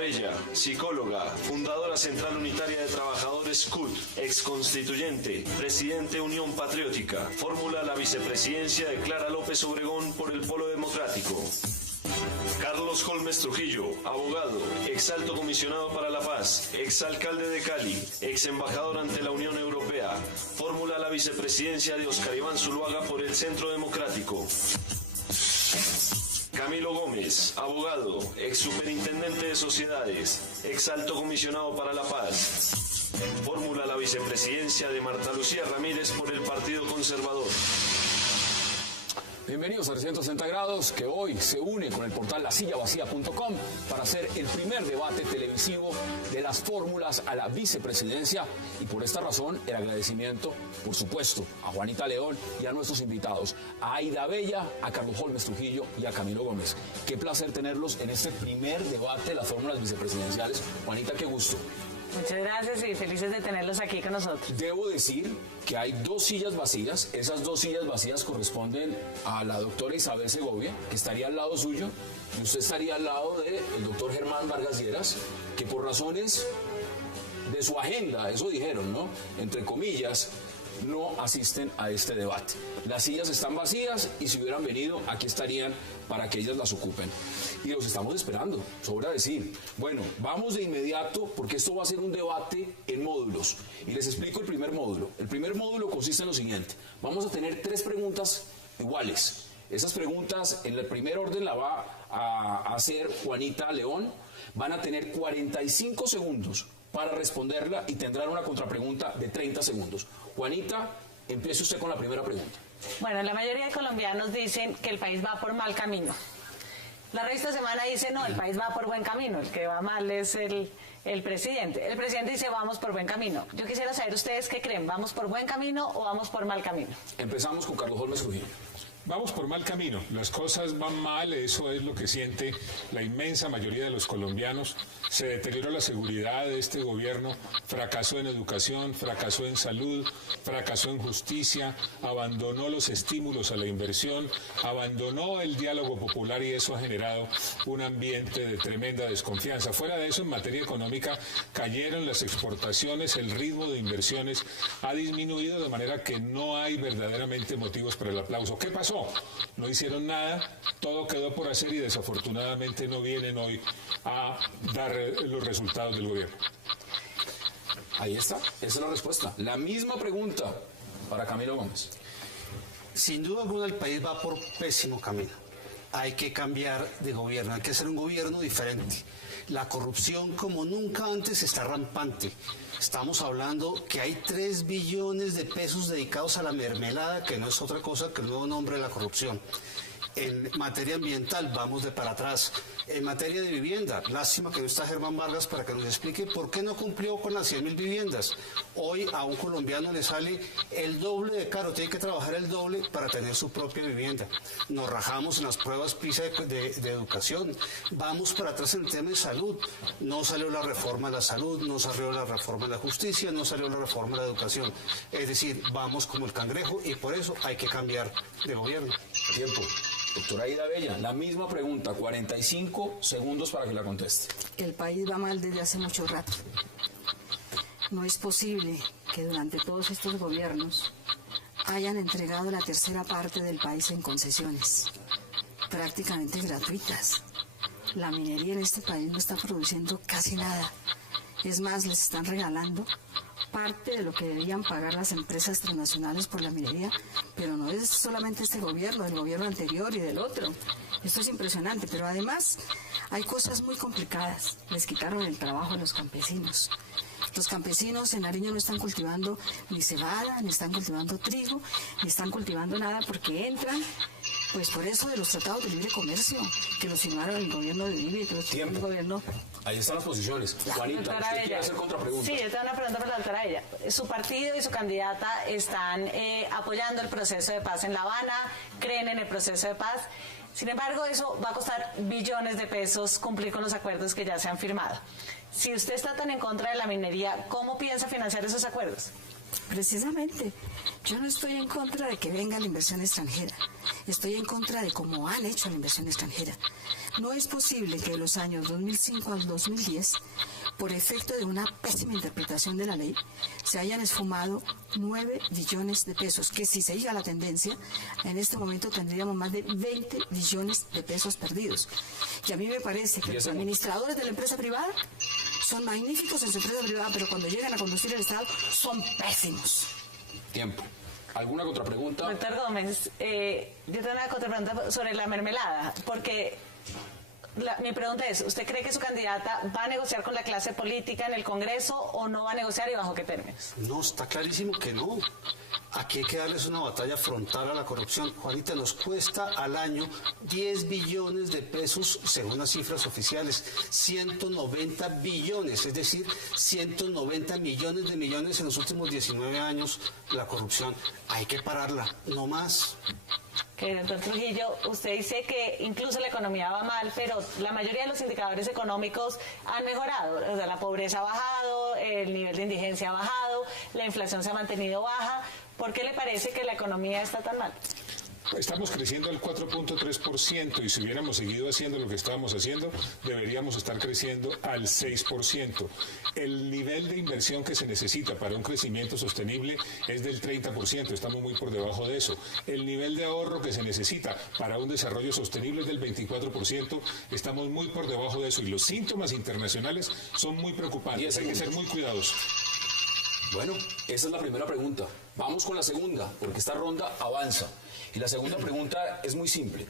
Bella, psicóloga, fundadora Central Unitaria de Trabajadores CUT, exconstituyente, presidente Unión Patriótica. Fórmula la vicepresidencia de Clara López Obregón por el Polo Democrático. Carlos Holmes Trujillo, abogado, exalto comisionado para la paz, exalcalde de Cali, ex embajador ante la Unión Europea. Fórmula la vicepresidencia de Oscar Iván Zuluaga por el Centro Democrático. Camilo Gómez, abogado, ex superintendente de sociedades, ex alto comisionado para la paz. Fórmula la vicepresidencia de Marta Lucía Ramírez por el Partido Conservador. Bienvenidos a 360 grados, que hoy se une con el portal lasillavacía.com para hacer el primer debate televisivo de las fórmulas a la vicepresidencia, y por esta razón el agradecimiento, por supuesto, a Juanita León y a nuestros invitados, a Aida Bella, a Carlos Holmes Trujillo y a Camilo Gómez. Qué placer tenerlos en este primer debate de las fórmulas vicepresidenciales. Juanita, qué gusto. Muchas gracias y felices de tenerlos aquí con nosotros. Debo decir que hay 2 sillas vacías. Esas 2 sillas vacías corresponden a la doctora Isabel Segovia, que estaría al lado suyo, y usted estaría al lado del doctor Germán Vargas Lleras, que por razones de su agenda, eso dijeron, ¿no?, entre comillas, no asisten a este debate. Las sillas están vacías y si hubieran venido, aquí estarían para que ellas las ocupen. Y los estamos esperando, sobra decir. Bueno, vamos de inmediato porque esto va a ser un debate en módulos. Y les explico el primer módulo. El primer módulo consiste en lo siguiente. Vamos a tener 3 preguntas iguales. Esas preguntas, en el primer orden la va a hacer Juanita León. Van a tener 45 segundos para responderla y tendrán una contrapregunta de 30 segundos. Juanita, empiece usted con la primera pregunta. Bueno, la mayoría de colombianos dicen que el país va por mal camino. La revista Semana dice, no, el país va por buen camino, el que va mal es el presidente. El presidente dice, vamos por buen camino. Yo quisiera saber ustedes qué creen, ¿vamos por buen camino o vamos por mal camino? Empezamos con Carlos Holmes Trujillo. Vamos por mal camino, las cosas van mal, eso es lo que siente la inmensa mayoría de los colombianos. Se deterioró la seguridad de este gobierno, fracasó en educación, fracasó en salud, fracasó en justicia, abandonó los estímulos a la inversión, abandonó el diálogo popular y eso ha generado un ambiente de tremenda desconfianza. Fuera de eso, en materia económica, cayeron las exportaciones, el ritmo de inversiones ha disminuido de manera que no hay verdaderamente motivos para el aplauso. ¿Qué pasó? No hicieron nada, todo quedó por hacer y desafortunadamente no vienen hoy a dar los resultados del gobierno. Ahí está, esa es la respuesta. La misma pregunta para Camilo Gómez. Sin duda alguna el país va por pésimo camino. Hay que cambiar de gobierno, hay que hacer un gobierno diferente. La corrupción como nunca antes está rampante. Estamos hablando que hay 3 billones de pesos dedicados a la mermelada, que no es otra cosa que el nuevo nombre de la corrupción. En materia ambiental vamos de para atrás. En materia de vivienda, lástima que no está Germán Vargas para que nos explique por qué no cumplió con las 100.000 viviendas. Hoy a un colombiano le sale el doble de caro, tiene que trabajar el doble para tener su propia vivienda. Nos rajamos en las pruebas PISA de educación. Vamos para atrás en el tema de salud. No salió la reforma de la salud, no salió la reforma de la justicia, no salió la reforma de la educación. Es decir, vamos como el cangrejo y por eso hay que cambiar de gobierno. Tiempo. Doctora Aida Bella, la misma pregunta, 45 segundos para que la conteste. El país va mal desde hace mucho rato. No es posible que durante todos estos gobiernos hayan entregado la tercera parte del país en concesiones, prácticamente gratuitas. La minería en este país no está produciendo casi nada. Es más, les están regalando parte de lo que deberían pagar las empresas transnacionales por la minería, pero no es solamente este gobierno, del gobierno anterior y del otro. Esto es impresionante, pero además hay cosas muy complicadas. Les quitaron el trabajo a los campesinos. Los campesinos en Nariño no están cultivando ni cebada, ni están cultivando trigo, ni están cultivando nada porque entran, pues por eso de los tratados de libre comercio, que los firmaron el gobierno de Uribe y que los firmó el gobierno. Ahí están las posiciones. Juanita, ¿usted quiere hacer contrapregunta? Sí, yo tengo una pregunta para la doctora Bella. Su partido y su candidata están apoyando el proceso de paz en La Habana, creen en el proceso de paz. Sin embargo, eso va a costar billones de pesos cumplir con los acuerdos que ya se han firmado. Si usted está tan en contra de la minería, ¿cómo piensa financiar esos acuerdos? Precisamente, yo no estoy en contra de que venga la inversión extranjera. Estoy en contra de cómo han hecho la inversión extranjera. No es posible que de los años 2005 al 2010, por efecto de una pésima interpretación de la ley, se hayan esfumado 9 billones de pesos, que si se sigue la tendencia, en este momento tendríamos más de 20 billones de pesos perdidos. Y a mí me parece que los administradores de la empresa privada son magníficos en su empresa privada, pero cuando llegan a conducir el Estado son pésimos. Tiempo. ¿Alguna contrapregunta? Doctor Gómez, yo tengo una contrapregunta sobre la mermelada, porque mi pregunta es, ¿usted cree que su candidata va a negociar con la clase política en el Congreso o no va a negociar y bajo qué términos? No, está clarísimo que no. Aquí hay que darles una batalla frontal a la corrupción. Juanita, nos cuesta al año 10 billones de pesos, según las cifras oficiales, 190 billones, es decir, 190 millones de millones en los últimos 19 años la corrupción. Hay que pararla, no más. Que, doctor Trujillo, usted dice que incluso la economía va mal, pero la mayoría de los indicadores económicos han mejorado. O sea, la pobreza ha bajado, el nivel de indigencia ha bajado, la inflación se ha mantenido baja. ¿Por qué le parece que la economía está tan mal? Estamos creciendo al 4.3% y si hubiéramos seguido haciendo lo que estábamos haciendo, deberíamos estar creciendo al 6%. El nivel de inversión que se necesita para un crecimiento sostenible es del 30%, estamos muy por debajo de eso. El nivel de ahorro que se necesita para un desarrollo sostenible es del 24%, estamos muy por debajo de eso y los síntomas internacionales son muy preocupantes, hay que ser muy cuidadosos. Bueno, esa es la primera pregunta. Vamos con la segunda, porque esta ronda avanza. Y la segunda pregunta es muy simple.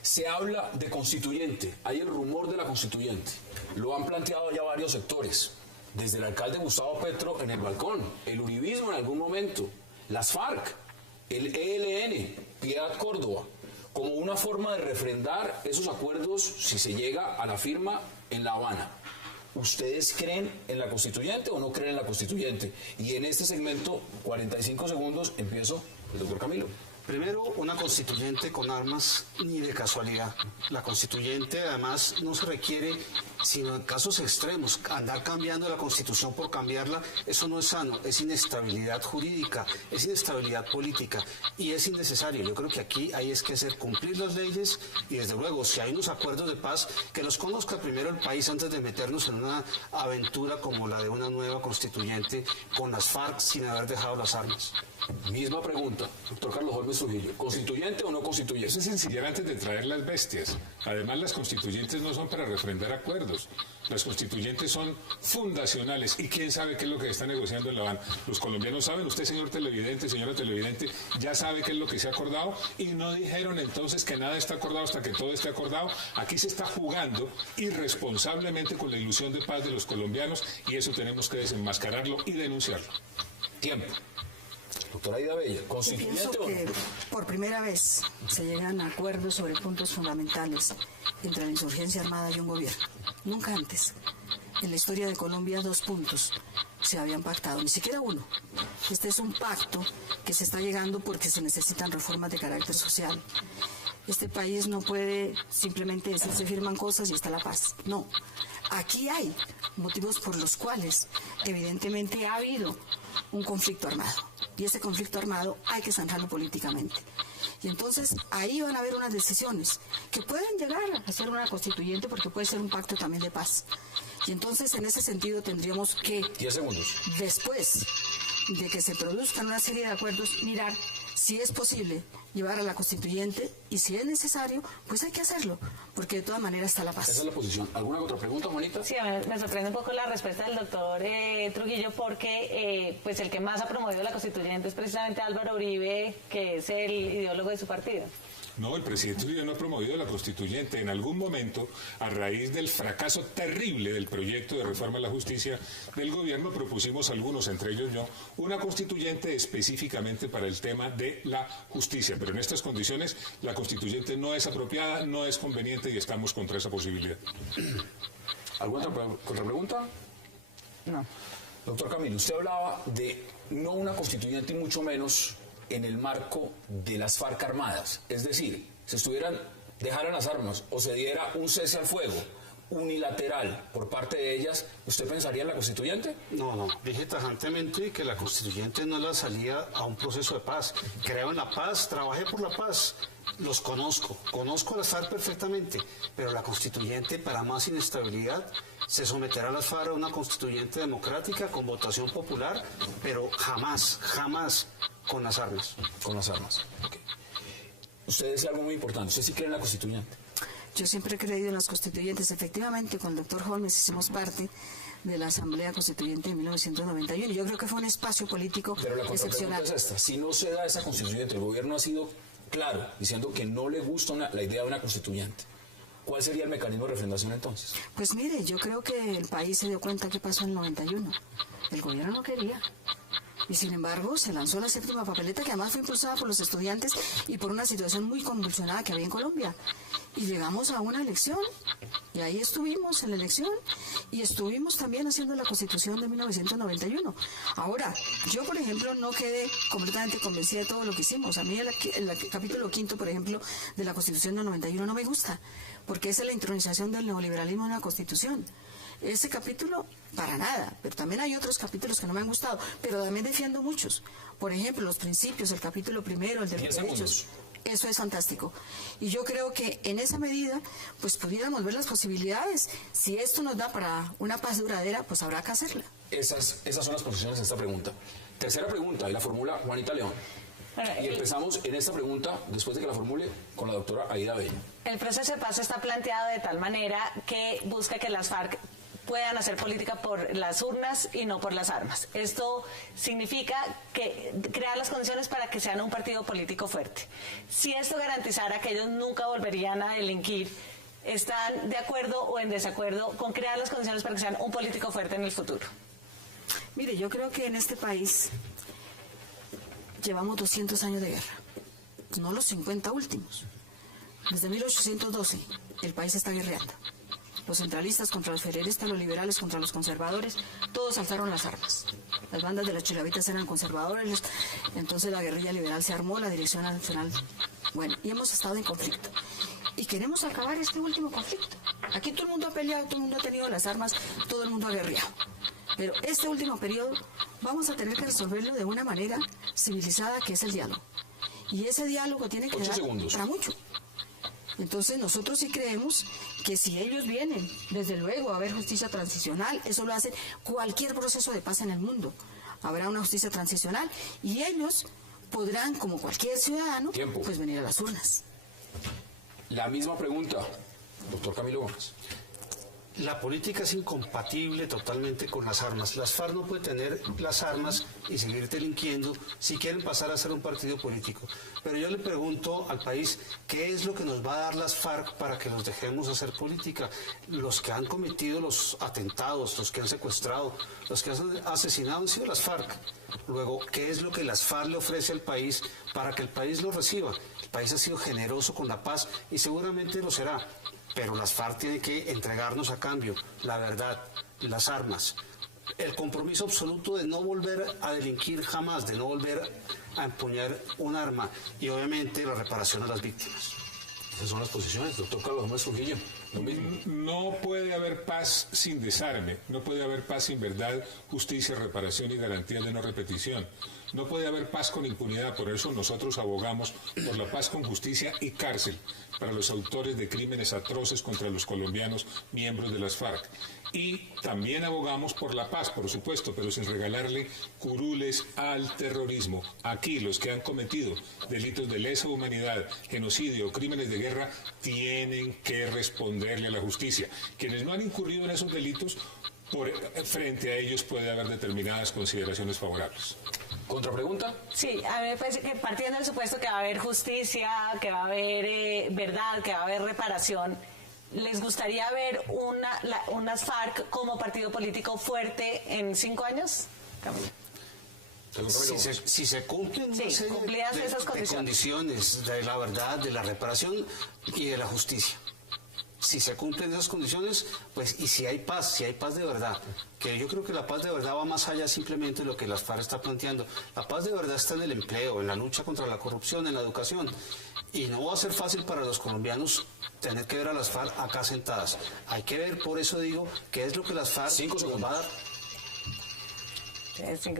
Se habla de constituyente, hay el rumor de la constituyente. Lo han planteado ya varios sectores. Desde el alcalde Gustavo Petro en el balcón, el uribismo en algún momento, las FARC, el ELN, Piedad Córdoba, como una forma de refrendar esos acuerdos si se llega a la firma en La Habana. ¿Ustedes creen en la constituyente o no creen en la constituyente? Y en este segmento, 45 segundos, empiezo el doctor Camilo. Primero, una constituyente con armas ni de casualidad. La constituyente además no se requiere, sino en casos extremos, andar cambiando la constitución por cambiarla, eso no es sano, es inestabilidad jurídica, es inestabilidad política y es innecesario. Yo creo que aquí hay es que hacer cumplir las leyes y desde luego si hay unos acuerdos de paz, que los conozca primero el país antes de meternos en una aventura como la de una nueva constituyente con las FARC sin haber dejado las armas. Misma pregunta, doctor Carlos Holmes Trujillo, ¿constituyente o no constituyente? Eso es sencillar antes de traer las bestias. Además, las constituyentes no son para refrendar acuerdos. Las constituyentes son fundacionales. ¿Y quién sabe qué es lo que está negociando en La Habana? Los colombianos saben, usted, señor televidente, señora televidente, ya sabe qué es lo que se ha acordado y no dijeron entonces que nada está acordado hasta que todo esté acordado. Aquí se está jugando irresponsablemente con la ilusión de paz de los colombianos y eso tenemos que desenmascararlo y denunciarlo. Tiempo. Doctora Aida Bella, ¿constituyente Pienso o que no? por primera vez se llegan a acuerdos sobre puntos fundamentales entre la insurgencia armada y un gobierno. Nunca antes, en la historia de Colombia, 2 puntos se habían pactado, ni siquiera uno. Este es un pacto que se está llegando porque se necesitan reformas de carácter social. Este país no puede simplemente decir se firman cosas y está la paz. No, aquí hay motivos por los cuales evidentemente ha habido un conflicto armado. Y ese conflicto armado hay que zanjarlo políticamente. Y entonces ahí van a haber unas decisiones que pueden llegar a ser una constituyente porque puede ser un pacto también de paz. Y entonces en ese sentido tendríamos que, 10 segundos. después de que se produzcan una serie de acuerdos, mirar si es posible llevar a la constituyente y si es necesario, pues hay que hacerlo, porque de todas maneras está la paz. Esa es la posición. ¿Alguna otra pregunta, Juanita? Sí, me sorprende un poco la respuesta del doctor Trujillo porque pues el que más ha promovido la constituyente es precisamente Álvaro Uribe, que es el ideólogo de su partido. No, el presidente Uribe no ha promovido la constituyente. En algún momento, a raíz del fracaso terrible del proyecto de reforma a la justicia del gobierno, propusimos algunos, entre ellos yo, una constituyente específicamente para el tema de la justicia. Pero en estas condiciones, la constituyente no es apropiada, no es conveniente y estamos contra esa posibilidad. ¿Alguna otra pregunta? No. Doctor Camilo, usted hablaba de no una constituyente y mucho menos en el marco de las FARC armadas. Es decir, si dejaran las armas o se diera un cese al fuego, unilateral por parte de ellas, ¿usted pensaría en la constituyente? No, dije tajantemente que la constituyente no es la salida a un proceso de paz. Creo en la paz, trabajé por la paz, los conozco a las FARC perfectamente, pero la constituyente, para más inestabilidad, se someterá a las FARC a una constituyente democrática con votación popular, pero jamás con las armas. Con las armas. Okay. Usted decía algo muy importante, ¿usted sí cree en la constituyente? Yo siempre he creído en las constituyentes. Efectivamente, con el doctor Holmes hicimos parte de la Asamblea Constituyente de 1991. Yo creo que fue un espacio político Pero la excepcional. Pregunta es esta: si no se da esa constituyente, el gobierno ha sido claro diciendo que no le gusta la idea de una constituyente, ¿cuál sería el mecanismo de refrendación entonces? Pues mire, yo creo que el país se dio cuenta qué pasó en el 91. El gobierno no quería. Y sin embargo, se lanzó la séptima papeleta, que además fue impulsada por los estudiantes y por una situación muy convulsionada que había en Colombia. Y llegamos a una elección, y ahí estuvimos en la elección, y estuvimos también haciendo la Constitución de 1991. Ahora, yo, por ejemplo, no quedé completamente convencida de todo lo que hicimos. A mí el capítulo 5, por ejemplo, de la Constitución del 91 no me gusta, porque esa es la intronización del neoliberalismo en la Constitución. Ese capítulo, para nada, pero también hay otros capítulos que no me han gustado, pero también defiendo muchos. Por ejemplo, los principios, el capítulo primero, el de los derechos. Eso es fantástico. Y yo creo que en esa medida, pues pudiéramos ver las posibilidades. Si esto nos da para una paz duradera, pues habrá que hacerla. Esas son las posiciones en esta pregunta. Tercera pregunta, y la formula Juanita León. Y empezamos en esta pregunta, después de que la formule, con la doctora Aida Bello. El proceso de paz está planteado de tal manera que busca que las FARC puedan hacer política por las urnas y no por las armas. Esto significa que crear las condiciones para que sean un partido político fuerte. Si esto garantizara que ellos nunca volverían a delinquir, ¿están de acuerdo o en desacuerdo con crear las condiciones para que sean un político fuerte en el futuro? Mire, yo creo que en este país llevamos 200 años de guerra, no los 50 últimos. Desde 1812 el país está guerreando. Los centralistas contra los federalistas, los liberales contra los conservadores, todos alzaron las armas. Las bandas de las chilavitas eran conservadores, entonces la guerrilla liberal se armó, la Dirección Nacional. Bueno, y hemos estado en conflicto. Y queremos acabar este último conflicto. Aquí todo el mundo ha peleado, todo el mundo ha tenido las armas, todo el mundo ha guerreado. Pero este último periodo vamos a tener que resolverlo de una manera civilizada, que es el diálogo. Y ese diálogo tiene que dar para mucho. Entonces nosotros sí creemos que si ellos vienen, desde luego, a haber justicia transicional, eso lo hace cualquier proceso de paz en el mundo. Habrá una justicia transicional y ellos podrán, como cualquier ciudadano, pues venir a las urnas. La misma pregunta, doctor Camilo Gómez. La política es incompatible totalmente con las armas. Las FARC no pueden tener las armas y seguir delinquiendo si quieren pasar a ser un partido político. Pero yo le pregunto al país, ¿qué es lo que nos va a dar las FARC para que los dejemos hacer política? Los que han cometido los atentados, los que han secuestrado, los que han asesinado han sido las FARC. Luego, ¿qué es lo que las FARC le ofrece al país para que el país lo reciba? El país ha sido generoso con la paz y seguramente lo será. Pero las FARC tienen que entregarnos a cambio la verdad, las armas, el compromiso absoluto de no volver a delinquir jamás, de no volver a empuñar un arma y obviamente la reparación a las víctimas. Esas son las posiciones, doctor Carlos Gómez Trujillo. Lo mismo. No puede haber paz sin desarme, no puede haber paz sin verdad, justicia, reparación y garantías de no repetición. No puede haber paz con impunidad, por eso nosotros abogamos por la paz con justicia y cárcel para los autores de crímenes atroces contra los colombianos miembros de las FARC. Y también abogamos por la paz, por supuesto, pero sin regalarle curules al terrorismo. Aquí los que han cometido delitos de lesa humanidad, genocidio o crímenes de guerra tienen que responderle a la justicia. Quienes no han incurrido en esos delitos, frente a ellos puede haber determinadas consideraciones favorables. ¿Contrapregunta? Sí, a mí me parece que partiendo del supuesto que va a haber justicia, que va a haber verdad, que va a haber reparación, ¿les gustaría ver unas FARC como partido político fuerte en 5 años? Si se cumplen una serie esas de condiciones de la verdad, de la reparación y de la justicia. Si se cumplen esas condiciones, pues, y si hay paz de verdad, que yo creo que la paz de verdad va más allá simplemente de lo que las FARC está planteando. La paz de verdad está en el empleo, en la lucha contra la corrupción, en la educación. Y no va a ser fácil para los colombianos tener que ver a las FARC acá sentadas. Hay que ver, por eso digo, qué es lo que las FARC nos va a dar.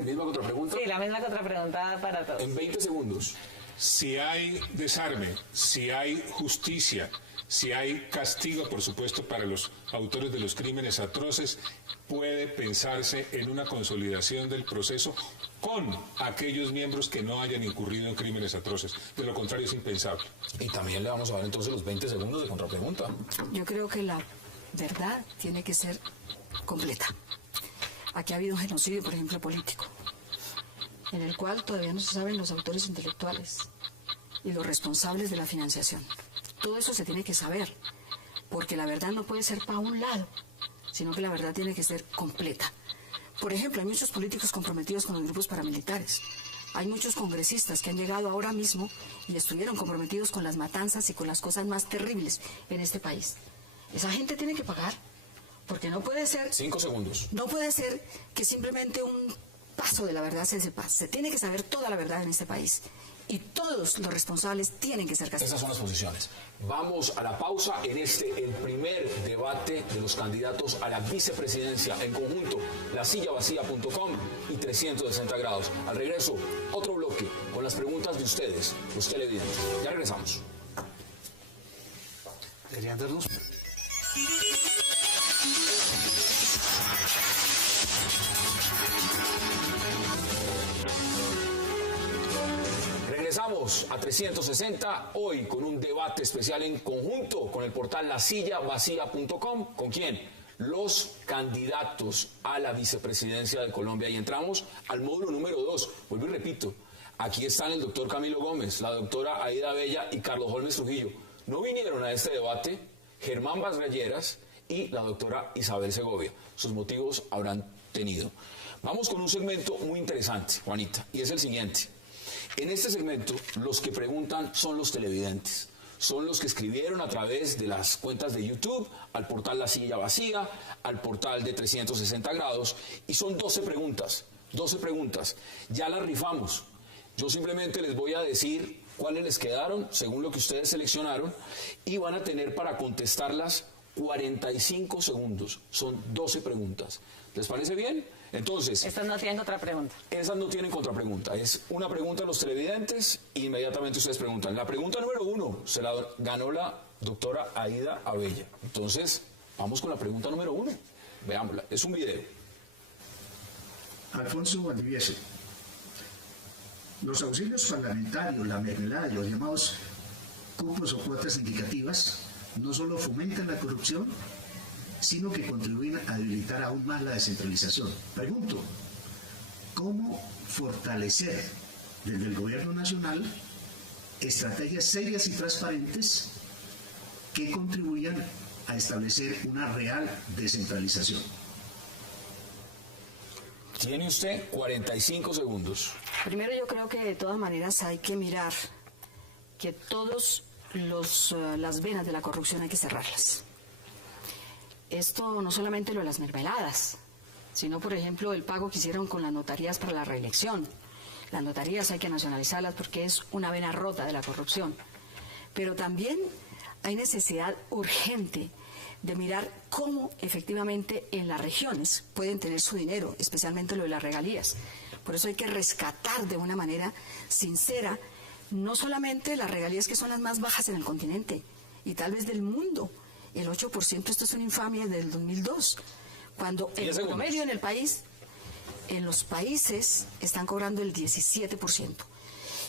¿Misma contrapregunta? Sí, la misma contrapregunta para todos. En 20 segundos. Si hay desarme, si hay justicia, si hay castigo, por supuesto, para los autores de los crímenes atroces, puede pensarse en una consolidación del proceso con aquellos miembros que no hayan incurrido en crímenes atroces. De lo contrario, es impensable. Y también le vamos a dar entonces los 20 segundos de contrapregunta. Yo creo que la verdad tiene que ser completa. Aquí ha habido un genocidio, por ejemplo, político, en el cual todavía no se saben los autores intelectuales y los responsables de la financiación. Todo eso se tiene que saber, porque la verdad no puede ser para un lado, sino que la verdad tiene que ser completa. Por ejemplo, hay muchos políticos comprometidos con los grupos paramilitares. Hay muchos congresistas que han llegado ahora mismo y estuvieron comprometidos con las matanzas y con las cosas más terribles en este país. Esa gente tiene que pagar, porque no puede ser... 5 segundos. No puede ser que simplemente un paso de la verdad se sepa. Se tiene que saber toda la verdad en este país. Y todos los responsables tienen que ser castigados. Esas son las posiciones. Vamos a la pausa en el primer debate de los candidatos a la vicepresidencia en conjunto, lasillavacía.com y 360 grados. Al regreso, otro bloque con las preguntas de ustedes, los televidentes. Ya regresamos. Deberían darnos... Regresamos a 360, hoy con un debate especial en conjunto con el portal lasillavacía.com. ¿Con quién? Los candidatos a la vicepresidencia de Colombia. Y entramos al módulo número 2. Vuelvo y repito, aquí están el doctor Camilo Gómez, la doctora Aida Bella y Carlos Holmes Trujillo. No vinieron a este debate Germán Vargas y la doctora Isabel Segovia. Sus motivos habrán tenido. Vamos con un segmento muy interesante, Juanita, y es el siguiente. En este segmento, los que preguntan son los televidentes. Son los que escribieron a través de las cuentas de YouTube, al portal La Silla Vacía, al portal de 360 grados, y son 12 preguntas. 12 preguntas. Ya las rifamos. Yo simplemente les voy a decir cuáles les quedaron, según lo que ustedes seleccionaron, y van a tener para contestarlas 45 segundos. Son 12 preguntas. ¿Les parece bien? Entonces... Estas no tienen contrapregunta. Esas no tienen contrapregunta. Es una pregunta a los televidentes e inmediatamente ustedes preguntan. La pregunta número 1 se la ganó la doctora Aida Abella. Entonces, vamos con la pregunta número 1. Veámosla. Es un video. Alfonso Valdivieso. Los auxilios parlamentarios, la mermelada y los llamados cupos o cuotas indicativas no solo fomentan la corrupción, sino que contribuyen a debilitar aún más la descentralización. Pregunto, ¿cómo fortalecer desde el gobierno nacional estrategias serias y transparentes que contribuyan a establecer una real descentralización? Tiene usted 45 segundos. Primero, yo creo que de todas maneras hay que mirar que todas las venas de la corrupción hay que cerrarlas. Esto no solamente lo de las mermeladas, sino, por ejemplo, el pago que hicieron con las notarías para la reelección. Las notarías hay que nacionalizarlas porque es una vena rota de la corrupción. Pero también hay necesidad urgente de mirar cómo efectivamente en las regiones pueden tener su dinero, especialmente lo de las regalías. Por eso hay que rescatar de una manera sincera no solamente las regalías que son las más bajas en el continente y tal vez del mundo. El 8%, esto es una infamia del 2002, cuando el promedio en el país, en los países están cobrando el 17%.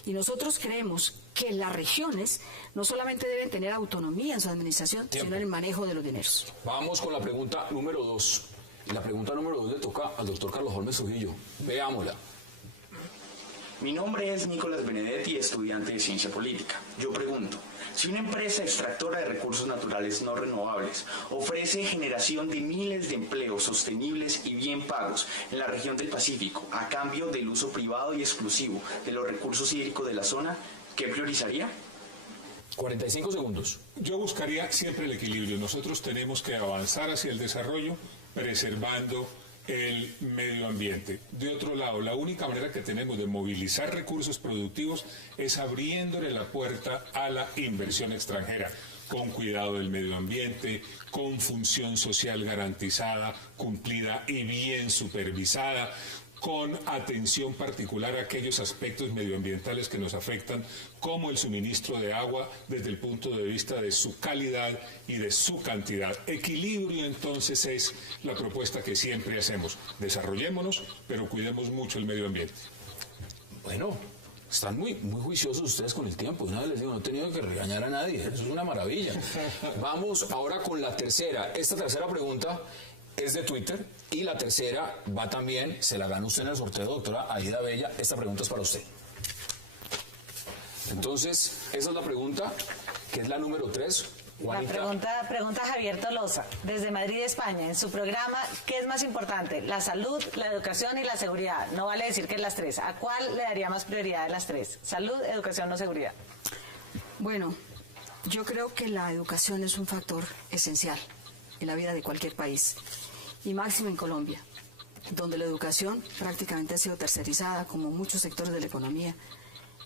Y nosotros creemos que las regiones no solamente deben tener autonomía en su administración, sino en el manejo de los dineros. Vamos con la pregunta número 2. La pregunta número 2 le toca al doctor Carlos Holmes Trujillo. Veámosla. Mi nombre es Nicolás Benedetti, estudiante de Ciencia Política. Yo pregunto, si una empresa extractora de recursos naturales no renovables ofrece generación de miles de empleos sostenibles y bien pagos en la región del Pacífico a cambio del uso privado y exclusivo de los recursos hídricos de la zona, ¿qué priorizaría? 45 segundos. Yo buscaría siempre el equilibrio. Nosotros tenemos que avanzar hacia el desarrollo preservando el medio ambiente. De otro lado, la única manera que tenemos de movilizar recursos productivos es abriéndole la puerta a la inversión extranjera, con cuidado del medio ambiente, con función social garantizada, cumplida y bien supervisada, con atención particular a aquellos aspectos medioambientales que nos afectan, como el suministro de agua desde el punto de vista de su calidad y de su cantidad. Equilibrio, entonces, es la propuesta que siempre hacemos. Desarrollémonos, pero cuidemos mucho el medio ambiente. Bueno, están muy juiciosos ustedes con el tiempo. Una vez les digo, no he tenido que regañar a nadie. Eso es una maravilla. Vamos ahora con la tercera. Esta tercera pregunta es de Twitter y la tercera va también, se la gana usted en el sorteo, doctora Aida Bella. Esta pregunta es para usted. Entonces, esa es la pregunta, que es la número 3. Juanita. La pregunta Javier Tolosa, desde Madrid, España. En su programa, ¿qué es más importante? La salud, la educación y la seguridad. No vale decir que es las tres. ¿A cuál le daría más prioridad de las tres? Salud, educación o seguridad. Bueno, yo creo que la educación es un factor esencial en la vida de cualquier país, y máximo en Colombia, donde la educación prácticamente ha sido tercerizada, como muchos sectores de la economía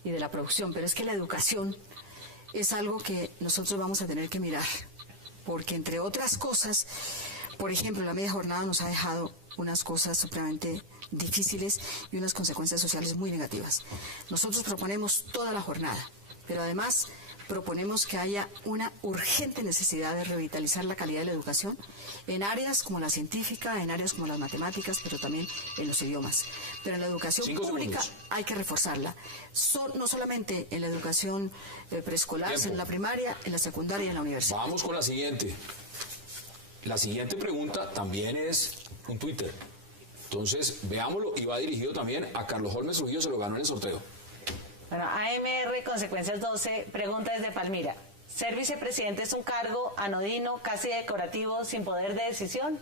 y de la producción. Pero es que la educación es algo que nosotros vamos a tener que mirar, porque entre otras cosas, por ejemplo, la media jornada nos ha dejado unas cosas supremamente difíciles y unas consecuencias sociales muy negativas. Nosotros proponemos toda la jornada, pero además proponemos que haya una urgente necesidad de revitalizar la calidad de la educación en áreas como la científica, en áreas como las matemáticas, pero también en los idiomas. Pero en la educación pública hay que reforzarla. No solamente en la educación preescolar, sino en la primaria, en la secundaria y en la universidad. Vamos con la siguiente. La siguiente pregunta también es un Twitter. Entonces, veámoslo, y va dirigido también a Carlos Holmes Trujillo, se lo ganó en el sorteo. Bueno, AMR Consecuencias 12 pregunta desde Palmira. ¿Ser vicepresidente es un cargo anodino, casi decorativo, sin poder de decisión?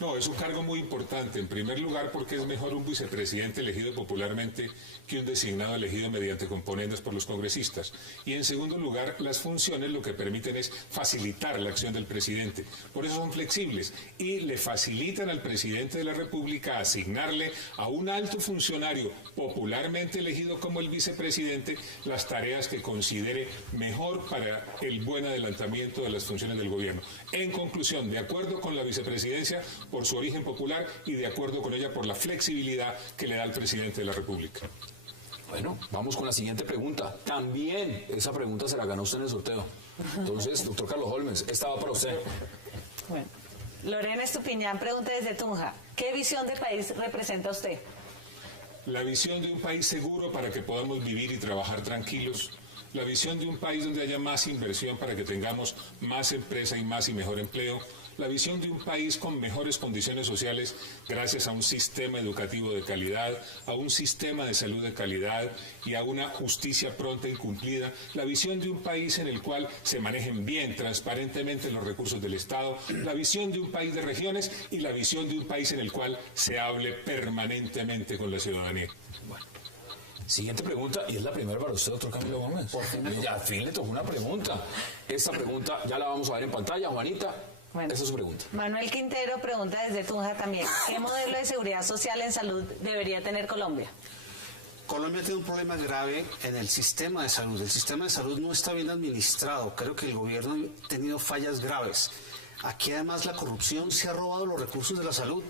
No, es un cargo muy importante. En primer lugar, porque es mejor un vicepresidente elegido popularmente que un designado elegido mediante componendas por los congresistas. Y en segundo lugar, las funciones lo que permiten es facilitar la acción del presidente. Por eso son flexibles y le facilitan al presidente de la República asignarle a un alto funcionario popularmente elegido como el vicepresidente las tareas que considere mejor para el buen adelantamiento de las funciones del gobierno. En conclusión, de acuerdo con la vicepresidencia, por su origen popular, y de acuerdo con ella por la flexibilidad que le da al presidente de la República. Bueno, vamos con la siguiente pregunta. También esa pregunta se la ganó usted en el sorteo. Entonces, doctor Carlos Holmes, esta va para usted. Bueno, Lorena Estupiñán pregunta desde Tunja. ¿Qué visión de país representa usted? La visión de un país seguro para que podamos vivir y trabajar tranquilos. La visión de un país donde haya más inversión para que tengamos más empresa y más y mejor empleo. La visión de un país con mejores condiciones sociales gracias a un sistema educativo de calidad, a un sistema de salud de calidad y a una justicia pronta y cumplida. La visión de un país en el cual se manejen bien, transparentemente los recursos del Estado. La visión de un país de regiones y la visión de un país en el cual se hable permanentemente con la ciudadanía. Bueno. Siguiente pregunta, y es la primera para usted, doctor Camilo Gómez. Ya al fin le tocó una pregunta. Esta pregunta ya la vamos a ver en pantalla, Juanita. Bueno, esa es su pregunta. Manuel Quintero pregunta desde Tunja también. ¿Qué modelo de seguridad social en salud debería tener Colombia? Colombia tiene un problema grave en el sistema de salud. El sistema de salud no está bien administrado. Creo que el gobierno ha tenido fallas graves. Aquí además la corrupción se ha robado los recursos de la salud.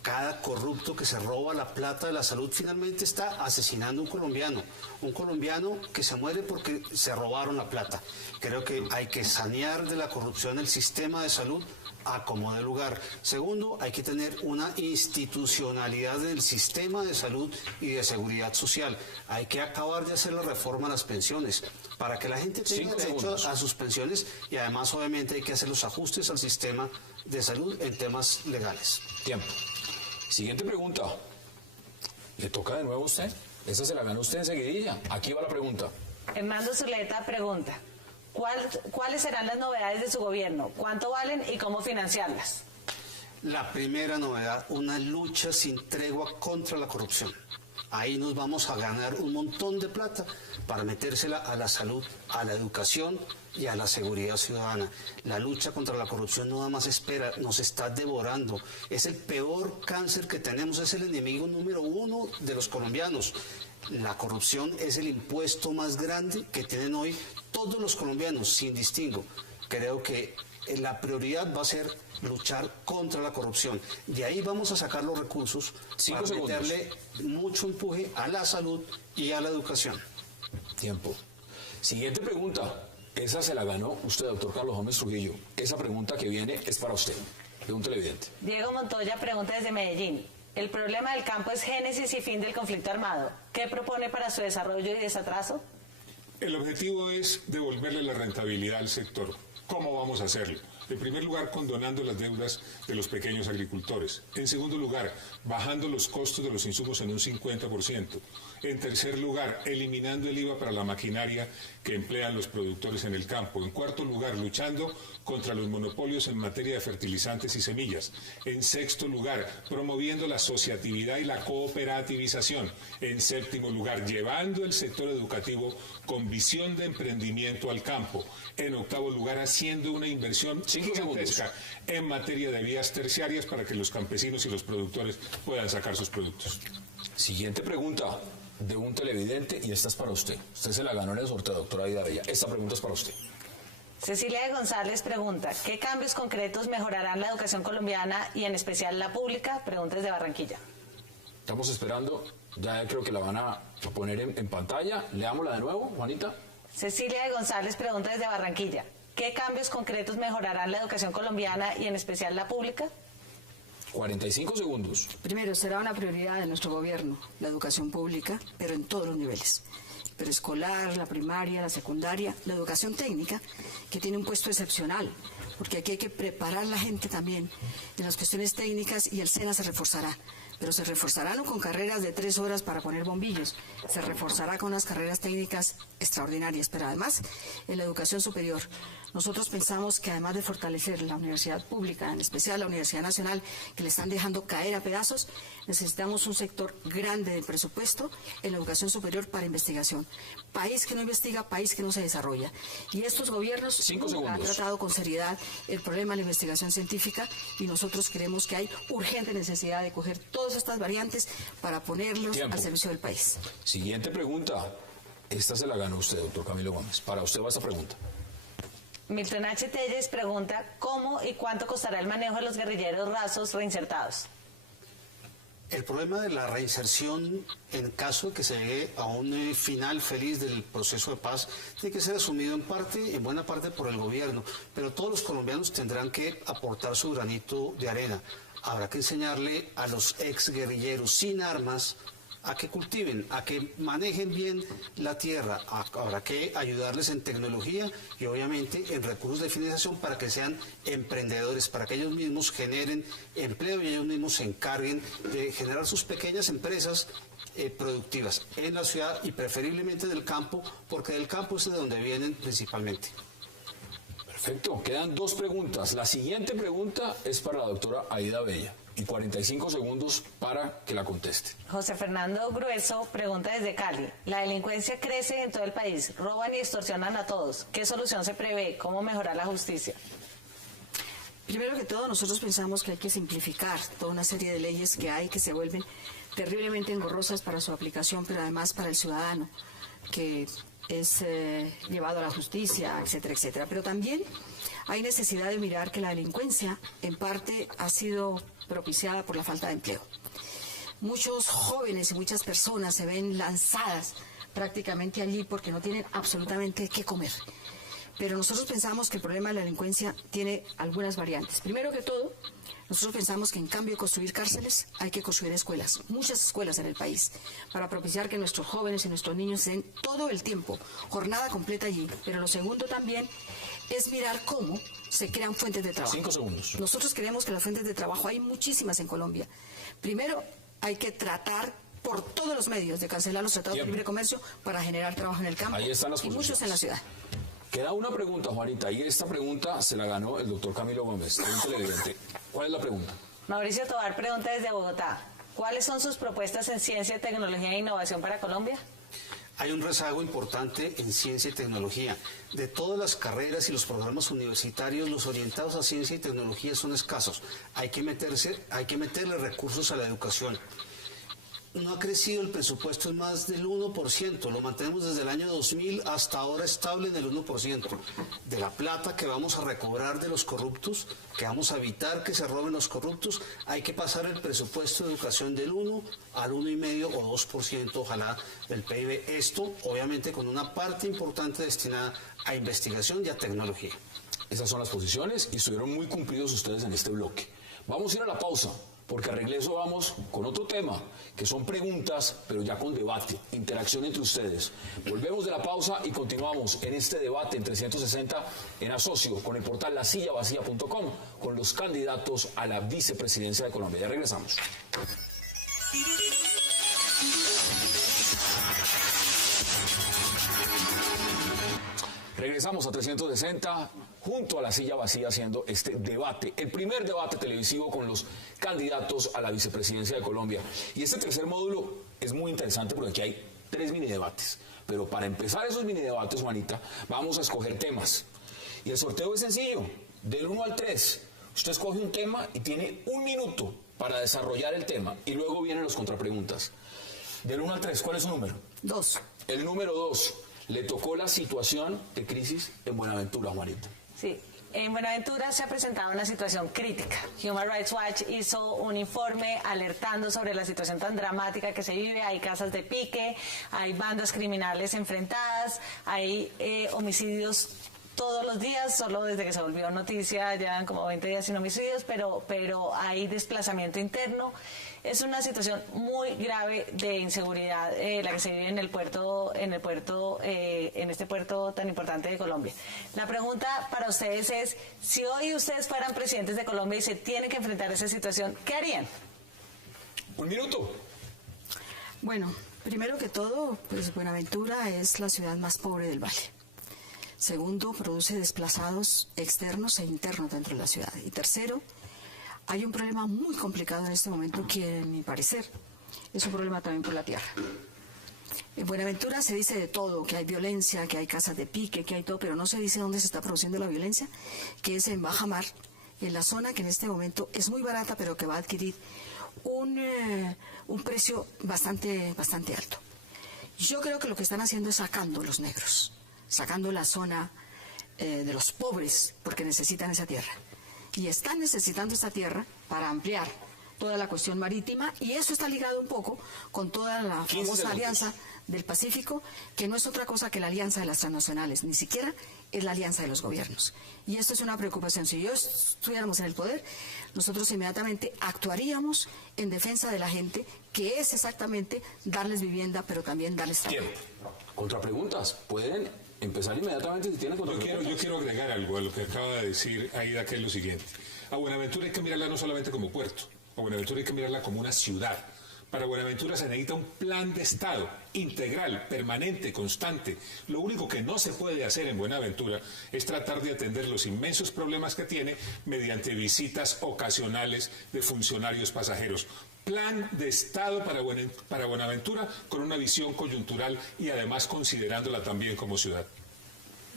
Cada corrupto que se roba la plata de la salud finalmente está asesinando a un colombiano que se muere porque se robaron la plata. Creo que hay que sanear de la corrupción el sistema de salud a como dé lugar. Segundo, hay que tener una institucionalidad del sistema de salud y de seguridad social. Hay que acabar de hacer la reforma a las pensiones para que la gente tenga derecho a sus pensiones, y además obviamente hay que hacer los ajustes al sistema de salud en temas legales. Tiempo. Siguiente pregunta. ¿Le toca de nuevo a usted? Esa se la ganó usted enseguidilla. Aquí va la pregunta. Hernando Zuleta pregunta. ¿Cuáles serán las novedades de su gobierno? ¿Cuánto valen y cómo financiarlas? La primera novedad, una lucha sin tregua contra la corrupción. Ahí nos vamos a ganar un montón de plata para metérsela a la salud, a la educación y a la seguridad ciudadana. La lucha contra la corrupción no da más espera, nos está devorando. Es el peor cáncer que tenemos, es el enemigo número 1 de los colombianos. La corrupción es el impuesto más grande que tienen hoy todos los colombianos, sin distingo. Creo que la prioridad va a ser luchar contra la corrupción. De ahí vamos a sacar los recursos para meterle mucho empuje a la salud y a la educación. Tiempo. Siguiente pregunta. Esa se la ganó usted, doctor Carlos Gómez Trujillo. Esa pregunta que viene es para usted, de un televidente. Diego Montoya pregunta desde Medellín. El problema del campo es génesis y fin del conflicto armado. ¿Qué propone para su desarrollo y desatraso? El objetivo es devolverle la rentabilidad al sector. ¿Cómo vamos a hacerlo? En primer lugar, condonando las deudas de los pequeños agricultores. En segundo lugar, bajando los costos de los insumos en un 50%. En tercer lugar, eliminando el IVA para la maquinaria que emplean los productores en el campo. En cuarto lugar, luchando contra los monopolios en materia de fertilizantes y semillas. En sexto lugar, promoviendo la asociatividad y la cooperativización. En séptimo lugar, llevando el sector educativo con visión de emprendimiento al campo. En octavo lugar, haciendo una inversión gigantesca en materia de vías terciarias para que los campesinos y los productores puedan sacar sus productos. Siguiente pregunta de un televidente y esta es para usted. Usted se la ganó en el sorteo, doctora Aida Bella. Esta pregunta es para usted. Cecilia de González pregunta, ¿qué cambios concretos mejorarán la educación colombiana y en especial la pública? Pregunta desde Barranquilla. Estamos esperando, ya creo que la van a poner en pantalla. Leámosla de nuevo, Juanita. Cecilia de González pregunta desde Barranquilla, ¿qué cambios concretos mejorarán la educación colombiana y en especial la pública? 45 segundos. Primero, será una prioridad de nuestro gobierno, la educación pública, pero en todos los niveles. Preescolar, la primaria, la secundaria, la educación técnica, que tiene un puesto excepcional, porque aquí hay que preparar a la gente también en las cuestiones técnicas y el SENA se reforzará. Pero se reforzará no con carreras de 3 horas para poner bombillos, se reforzará con unas carreras técnicas extraordinarias, pero además en la educación superior. Nosotros pensamos que además de fortalecer la universidad pública, en especial la Universidad Nacional, que le están dejando caer a pedazos, necesitamos un sector grande de presupuesto en la educación superior para investigación. País que no investiga, país que no se desarrolla. Y estos gobiernos nunca han tratado con seriedad el problema de la investigación científica y nosotros creemos que hay urgente necesidad de coger todas estas variantes para ponerlos al servicio del país. Siguiente pregunta. Esta se la ganó usted, doctor Camilo Gómez. Para usted va esta pregunta. Milton H. Telles pregunta, ¿cómo y cuánto costará el manejo de los guerrilleros rasos reinsertados? El problema de la reinserción, en caso de que se llegue a un final feliz del proceso de paz, tiene que ser asumido en buena parte por el gobierno, pero todos los colombianos tendrán que aportar su granito de arena. Habrá que enseñarle a los exguerrilleros sin armas a que cultiven, a que manejen bien la tierra, habrá que ayudarles en tecnología y obviamente en recursos de financiación para que sean emprendedores, para que ellos mismos generen empleo y ellos mismos se encarguen de generar sus pequeñas empresas productivas en la ciudad y preferiblemente del campo, porque del campo es de donde vienen principalmente. Perfecto, quedan 2 preguntas. La siguiente pregunta es para la doctora Aida Bella y 45 segundos para que la conteste. José Fernando Grueso pregunta desde Cali. La delincuencia crece en todo el país, roban y extorsionan a todos. ¿Qué solución se prevé? ¿Cómo mejorar la justicia? Primero que todo, nosotros pensamos que hay que simplificar toda una serie de leyes que hay que se vuelven terriblemente engorrosas para su aplicación, pero además para el ciudadano, que es llevado a la justicia, etcétera, etcétera. Pero también hay necesidad de mirar que la delincuencia en parte ha sido propiciada por la falta de empleo. Muchos jóvenes y muchas personas se ven lanzadas prácticamente allí porque no tienen absolutamente qué comer. Pero nosotros pensamos que el problema de la delincuencia tiene algunas variantes. Primero que todo, nosotros pensamos que en cambio de construir cárceles, hay que construir escuelas, muchas escuelas en el país, para propiciar que nuestros jóvenes y nuestros niños estén todo el tiempo, jornada completa allí. Pero lo segundo también es mirar cómo se crean fuentes de trabajo. 5 segundos. Nosotros creemos que las fuentes de trabajo hay muchísimas en Colombia. Primero, hay que tratar por todos los medios de cancelar los tratados de libre comercio para generar trabajo en el campo. Ahí están las y muchos en la ciudad. Queda una pregunta, Juanita, y esta pregunta se la ganó el doctor Camilo Gómez, un televidente. ¿Cuál es la pregunta? Mauricio Tobar pregunta desde Bogotá. ¿Cuáles son sus propuestas en ciencia, tecnología e innovación para Colombia? Hay un rezago importante en ciencia y tecnología. De todas las carreras y los programas universitarios, los orientados a ciencia y tecnología son escasos. Hay que meterle recursos a la educación. No ha crecido el presupuesto en más del 1%, lo mantenemos desde el año 2000 hasta ahora estable en el 1%. De la plata que vamos a recobrar de los corruptos, que vamos a evitar que se roben los corruptos, hay que pasar el presupuesto de educación del 1 al 1,5 o 2%, ojalá, del PIB. Esto, obviamente, con una parte importante destinada a investigación y a tecnología. Esas son las posiciones y estuvieron muy cumplidos ustedes en este bloque. Vamos a ir a la pausa, porque a regreso vamos con otro tema, que son preguntas, pero ya con debate, interacción entre ustedes. Volvemos de la pausa y continuamos en este debate en 360 en asocio con el portal lasillavacía.com con los candidatos a la vicepresidencia de Colombia. Ya regresamos. Regresamos a 360 junto a La Silla Vacía haciendo este debate, el primer debate televisivo con los candidatos a la vicepresidencia de Colombia. Y este tercer módulo es muy interesante porque aquí hay 3 mini debates. Pero para empezar esos mini debates, Juanita, vamos a escoger temas. Y el sorteo es sencillo, del 1 al 3. Usted escoge un tema y tiene 1 minuto para desarrollar el tema. Y luego vienen los contrapreguntas. Del 1 al 3, ¿cuál es su número? 2. El número 2. Le tocó la situación de crisis en Buenaventura, Juanita. Sí, en Buenaventura se ha presentado una situación crítica. Human Rights Watch hizo un informe alertando sobre la situación tan dramática que se vive. Hay casas de pique, hay bandas criminales enfrentadas, hay homicidios todos los días, solo desde que se volvió noticia, llevan como 20 días sin homicidios, pero hay desplazamiento interno. Es una situación muy grave de inseguridad la que se vive en este puerto tan importante de Colombia. La pregunta para ustedes es, si hoy ustedes fueran presidentes de Colombia y se tienen que enfrentar a esa situación, ¿qué harían? 1 minuto. Bueno, primero que todo, pues Buenaventura es la ciudad más pobre del valle. Segundo, produce desplazados externos e internos dentro de la ciudad. Y tercero, hay un problema muy complicado en este momento que, en mi parecer, es un problema también por la tierra. En Buenaventura se dice de todo, que hay violencia, que hay casas de pique, que hay todo, pero no se dice dónde se está produciendo la violencia, que es en Baja Mar, en la zona que en este momento es muy barata, pero que va a adquirir un precio bastante alto. Yo creo que lo que están haciendo es sacando los negros, sacando la zona de los pobres, porque necesitan esa tierra. Y están necesitando esta tierra para ampliar toda la cuestión marítima, y eso está ligado un poco con toda la famosa alianza del Pacífico, que no es otra cosa que la alianza de las transnacionales, ni siquiera es la alianza de los gobiernos. Y esto es una preocupación. Si yo estuviéramos en el poder, nosotros inmediatamente actuaríamos en defensa de la gente, que es exactamente darles vivienda, pero también darles trabajo. Tiempo. Contrapreguntas. Pueden empezar inmediatamente si tienen contrapreguntas. Yo quiero agregar algo a lo que acaba de decir Aida, que es lo siguiente. A Buenaventura hay que mirarla no solamente como puerto, a Buenaventura hay que mirarla como una ciudad. Para Buenaventura se necesita un plan de Estado integral, permanente, constante. Lo único que no se puede hacer en Buenaventura es tratar de atender los inmensos problemas que tiene mediante visitas ocasionales de funcionarios pasajeros. Plan de Estado para Buenaventura con una visión coyuntural y además considerándola también como ciudad.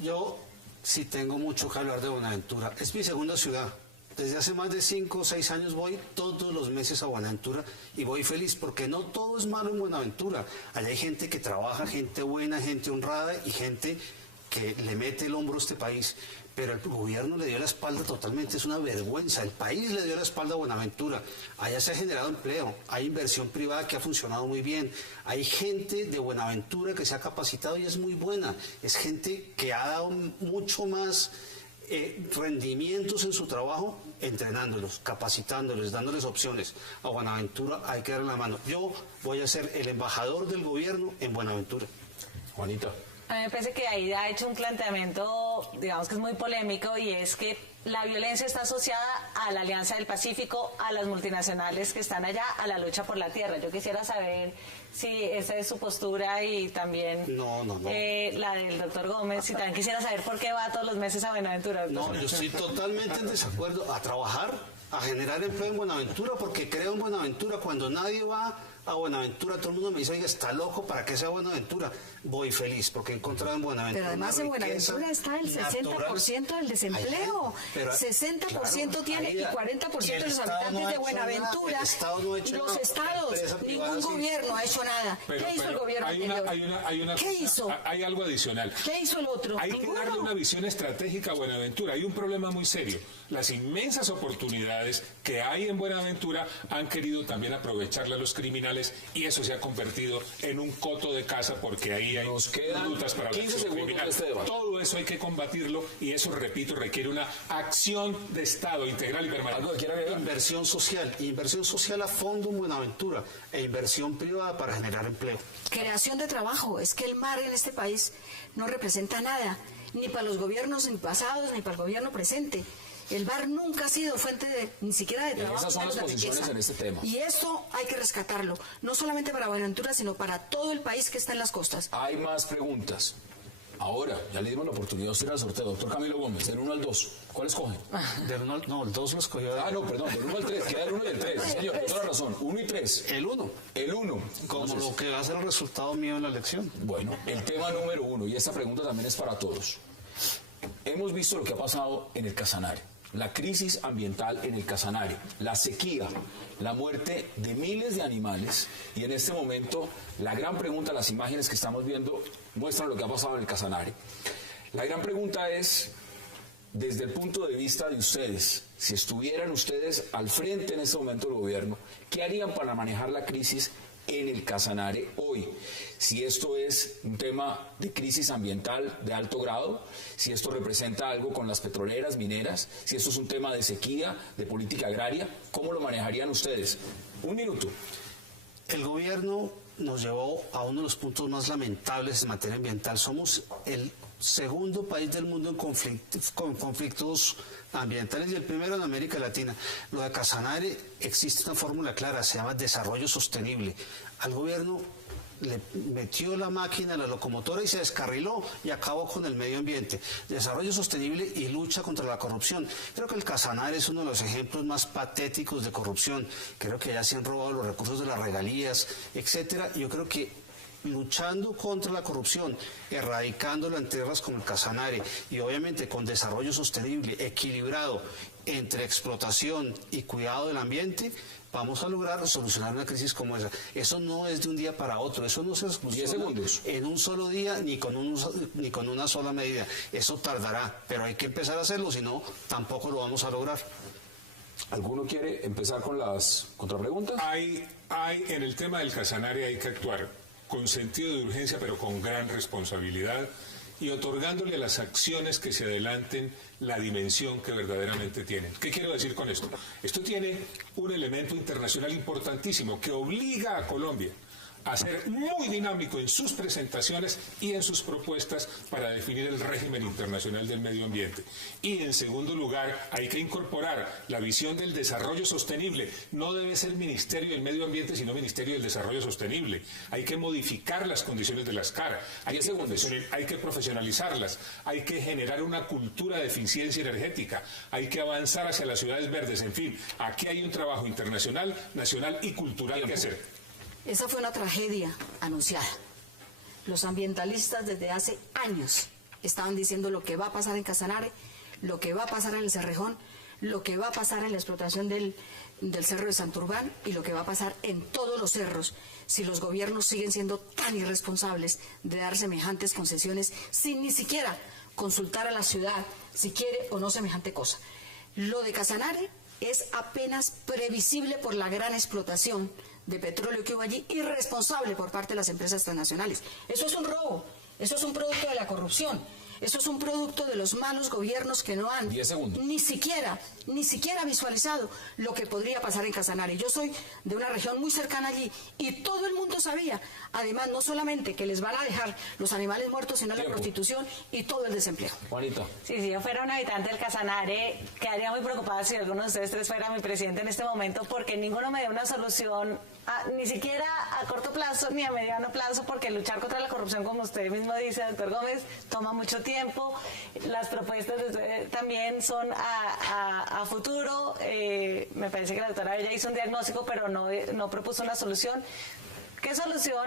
Yo sí tengo mucho que hablar de Buenaventura. Es mi segunda ciudad. Desde hace más de 5 o 6 años voy todos los meses a Buenaventura y voy feliz porque no todo es malo en Buenaventura. Allá hay gente que trabaja, gente buena, gente honrada y gente que le mete el hombro a este país. Pero el gobierno le dio la espalda totalmente, es una vergüenza. El país le dio la espalda a Buenaventura. Allá se ha generado empleo, hay inversión privada que ha funcionado muy bien. Hay gente de Buenaventura que se ha capacitado y es muy buena. Es gente que ha dado mucho más rendimientos en su trabajo, entrenándolos, capacitándoles, dándoles opciones. A Buenaventura hay que darle la mano. Yo voy a ser el embajador del gobierno en Buenaventura. Juanita. A mí me parece que Aida ha hecho un planteamiento, digamos que es muy polémico, y es que la violencia está asociada a la Alianza del Pacífico, a las multinacionales que están allá, a la lucha por la tierra. Yo quisiera saber si esa es su postura y también No. La del doctor Gómez, y también quisiera saber por qué va todos los meses a Buenaventura. No, yo estoy totalmente en desacuerdo. A trabajar, a generar empleo en Buenaventura, porque creo en Buenaventura. Cuando nadie va a Buenaventura, todo el mundo me dice, oiga, está loco, ¿para qué sea Buenaventura? Voy feliz, porque he encontrado en Buenaventura. Pero además en Buenaventura está el 60% del desempleo. 60% tiene y 40% de los habitantes de Buenaventura. Los estados, ningún gobierno ha hecho nada. ¿Qué hizo el gobierno anterior? ¿Qué hizo? Hay algo adicional. ¿Qué hizo el otro? Hay que darle una visión estratégica a Buenaventura. Hay un problema muy serio. Las inmensas oportunidades que hay en Buenaventura han querido también aprovecharlas los criminales y eso se ha convertido en un coto de caza porque ahí hay rutas para 15 segundos de este debate. Todo eso hay que combatirlo y eso, repito, requiere una acción de Estado integral y permanente. Inversión social a fondo en Buenaventura e inversión privada para generar empleo. Creación de trabajo. Es que el mar en este país no representa nada, ni para los gobiernos ni pasados, ni para el gobierno presente. El mar nunca ha sido fuente ni siquiera de trabajo. Esas son las posiciones en este tema. Y esto hay que rescatarlo, no solamente para Buenaventura, sino para todo el país que está en las costas. Hay más preguntas. Ahora, ya le dimos la oportunidad a usted al sorteo. Doctor Camilo Gómez, del 1 al 2. ¿Cuál escoge? El 2 lo escogió. No, perdón, del 1 al 3. Queda el 1 y el 3. Señor, tiene toda la razón. 1 y 3. El 1. El 1. Como lo que va a ser el resultado mío en la elección. Bueno, el tema número 1, y esta pregunta también es para todos. Hemos visto lo que ha pasado en el Casanare. La crisis ambiental en el Casanare, la sequía, la muerte de miles de animales y en este momento la gran pregunta, las imágenes que estamos viendo muestran lo que ha pasado en el Casanare. La gran pregunta es, desde el punto de vista de ustedes, si estuvieran ustedes al frente en este momento del gobierno, ¿qué harían para manejar la crisis en el Casanare hoy? Si esto es un tema de crisis ambiental de alto grado, si esto representa algo con las petroleras, mineras, si esto es un tema de sequía, de política agraria, ¿cómo lo manejarían ustedes? 1 minuto. El gobierno nos llevó a uno de los puntos más lamentables en materia ambiental. Somos el segundo país del mundo con conflictos ambientales y el primero en América Latina. Lo de Casanare existe una fórmula clara, se llama desarrollo sostenible. Al gobierno le metió la máquina, la locomotora y se descarriló y acabó con el medio ambiente. Desarrollo sostenible y lucha contra la corrupción. Creo que el Casanare es uno de los ejemplos más patéticos de corrupción. Creo que ya se han robado los recursos de las regalías, etcétera. Yo creo que luchando contra la corrupción, erradicándola en tierras como el Casanare y obviamente con desarrollo sostenible, equilibrado entre explotación y cuidado del ambiente, vamos a lograr solucionar una crisis como esa. Eso no es de un día para otro, eso no se soluciona en un solo día ni con una sola medida. Eso tardará, pero hay que empezar a hacerlo, si no, tampoco lo vamos a lograr. ¿Alguno quiere empezar con las contrapreguntas? Hay en el tema del Casanare hay que actuar con sentido de urgencia, pero con gran responsabilidad y otorgándole a las acciones que se adelanten la dimensión que verdaderamente tienen. ¿Qué quiero decir con esto? Esto tiene un elemento internacional importantísimo que obliga a Colombia a ser muy dinámico en sus presentaciones y en sus propuestas para definir el régimen internacional del medio ambiente. Y en segundo lugar, hay que incorporar la visión del desarrollo sostenible. No debe ser Ministerio del Medio Ambiente, sino Ministerio del Desarrollo Sostenible. Hay que modificar las condiciones de las CAR, hay que profesionalizarlas, hay que generar una cultura de eficiencia energética, hay que avanzar hacia las ciudades verdes. En fin, aquí hay un trabajo internacional, nacional y cultural que hacer. Esa fue una tragedia anunciada. Los ambientalistas desde hace años estaban diciendo lo que va a pasar en Casanare, lo que va a pasar en el Cerrejón, lo que va a pasar en la explotación del Cerro de Santurbán y lo que va a pasar en todos los cerros si los gobiernos siguen siendo tan irresponsables de dar semejantes concesiones sin ni siquiera consultar a la ciudad si quiere o no semejante cosa. Lo de Casanare es apenas previsible por la gran explotación de petróleo que hubo allí, irresponsable por parte de las empresas transnacionales. Eso es un robo, eso es un producto de la corrupción, eso es un producto de los malos gobiernos que no han ni siquiera visualizado lo que podría pasar en Casanare. Yo soy de una región muy cercana allí y todo el mundo sabía, además, no solamente que les van a dejar los animales muertos, sino la prostitución y todo el desempleo. Juanita. Sí, si yo fuera un habitante del Casanare, quedaría muy preocupada si alguno de ustedes tres fuera mi presidente en este momento, porque ninguno me dio una solución, ni siquiera a corto plazo ni a mediano plazo, porque luchar contra la corrupción, como usted mismo dice, doctor Gómez, toma mucho tiempo. tiempo. Las propuestas también son a futuro. Me parece que la doctora Bella hizo un diagnóstico, pero no propuso una solución. ¿Qué solución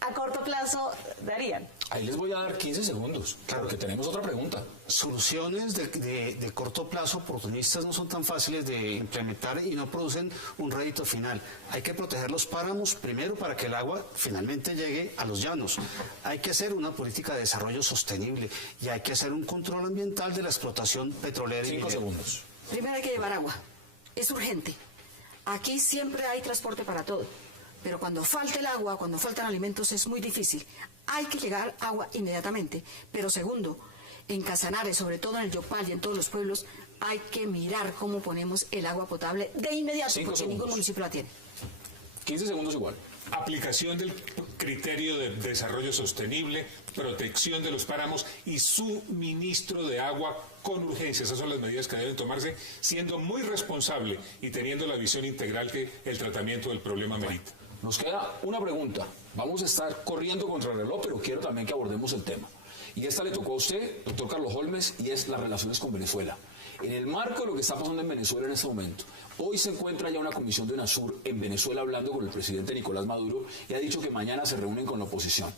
a corto plazo darían? Ahí les voy a dar 15 segundos, porque tenemos otra pregunta. Soluciones de corto plazo oportunistas no son tan fáciles de implementar y no producen un rédito final. Hay que proteger los páramos primero para que el agua finalmente llegue a los llanos. Hay que hacer una política de desarrollo sostenible y hay que hacer un control ambiental de la explotación petrolera. 5 segundos. Primero hay que llevar agua. Es urgente. Aquí siempre hay transporte para todo. Pero cuando falta el agua, cuando faltan alimentos, es muy difícil. Hay que llegar agua inmediatamente. Pero segundo, en Casanares, sobre todo en el Yopal y en todos los pueblos, hay que mirar cómo ponemos el agua potable de inmediato, porque ningún municipio la tiene. 15 segundos igual. Aplicación del criterio de desarrollo sostenible, protección de los páramos y suministro de agua con urgencia. Esas son las medidas que deben tomarse, siendo muy responsable y teniendo la visión integral que el tratamiento del problema merita. Nos queda una pregunta. Vamos a estar corriendo contra el reloj, pero quiero también que abordemos el tema. Y esta le tocó a usted, doctor Carlos Holmes, y es las relaciones con Venezuela. En el marco de lo que está pasando en Venezuela en este momento, hoy se encuentra ya una comisión de UNASUR en Venezuela hablando con el presidente Nicolás Maduro y ha dicho que mañana se reúnen con la oposición.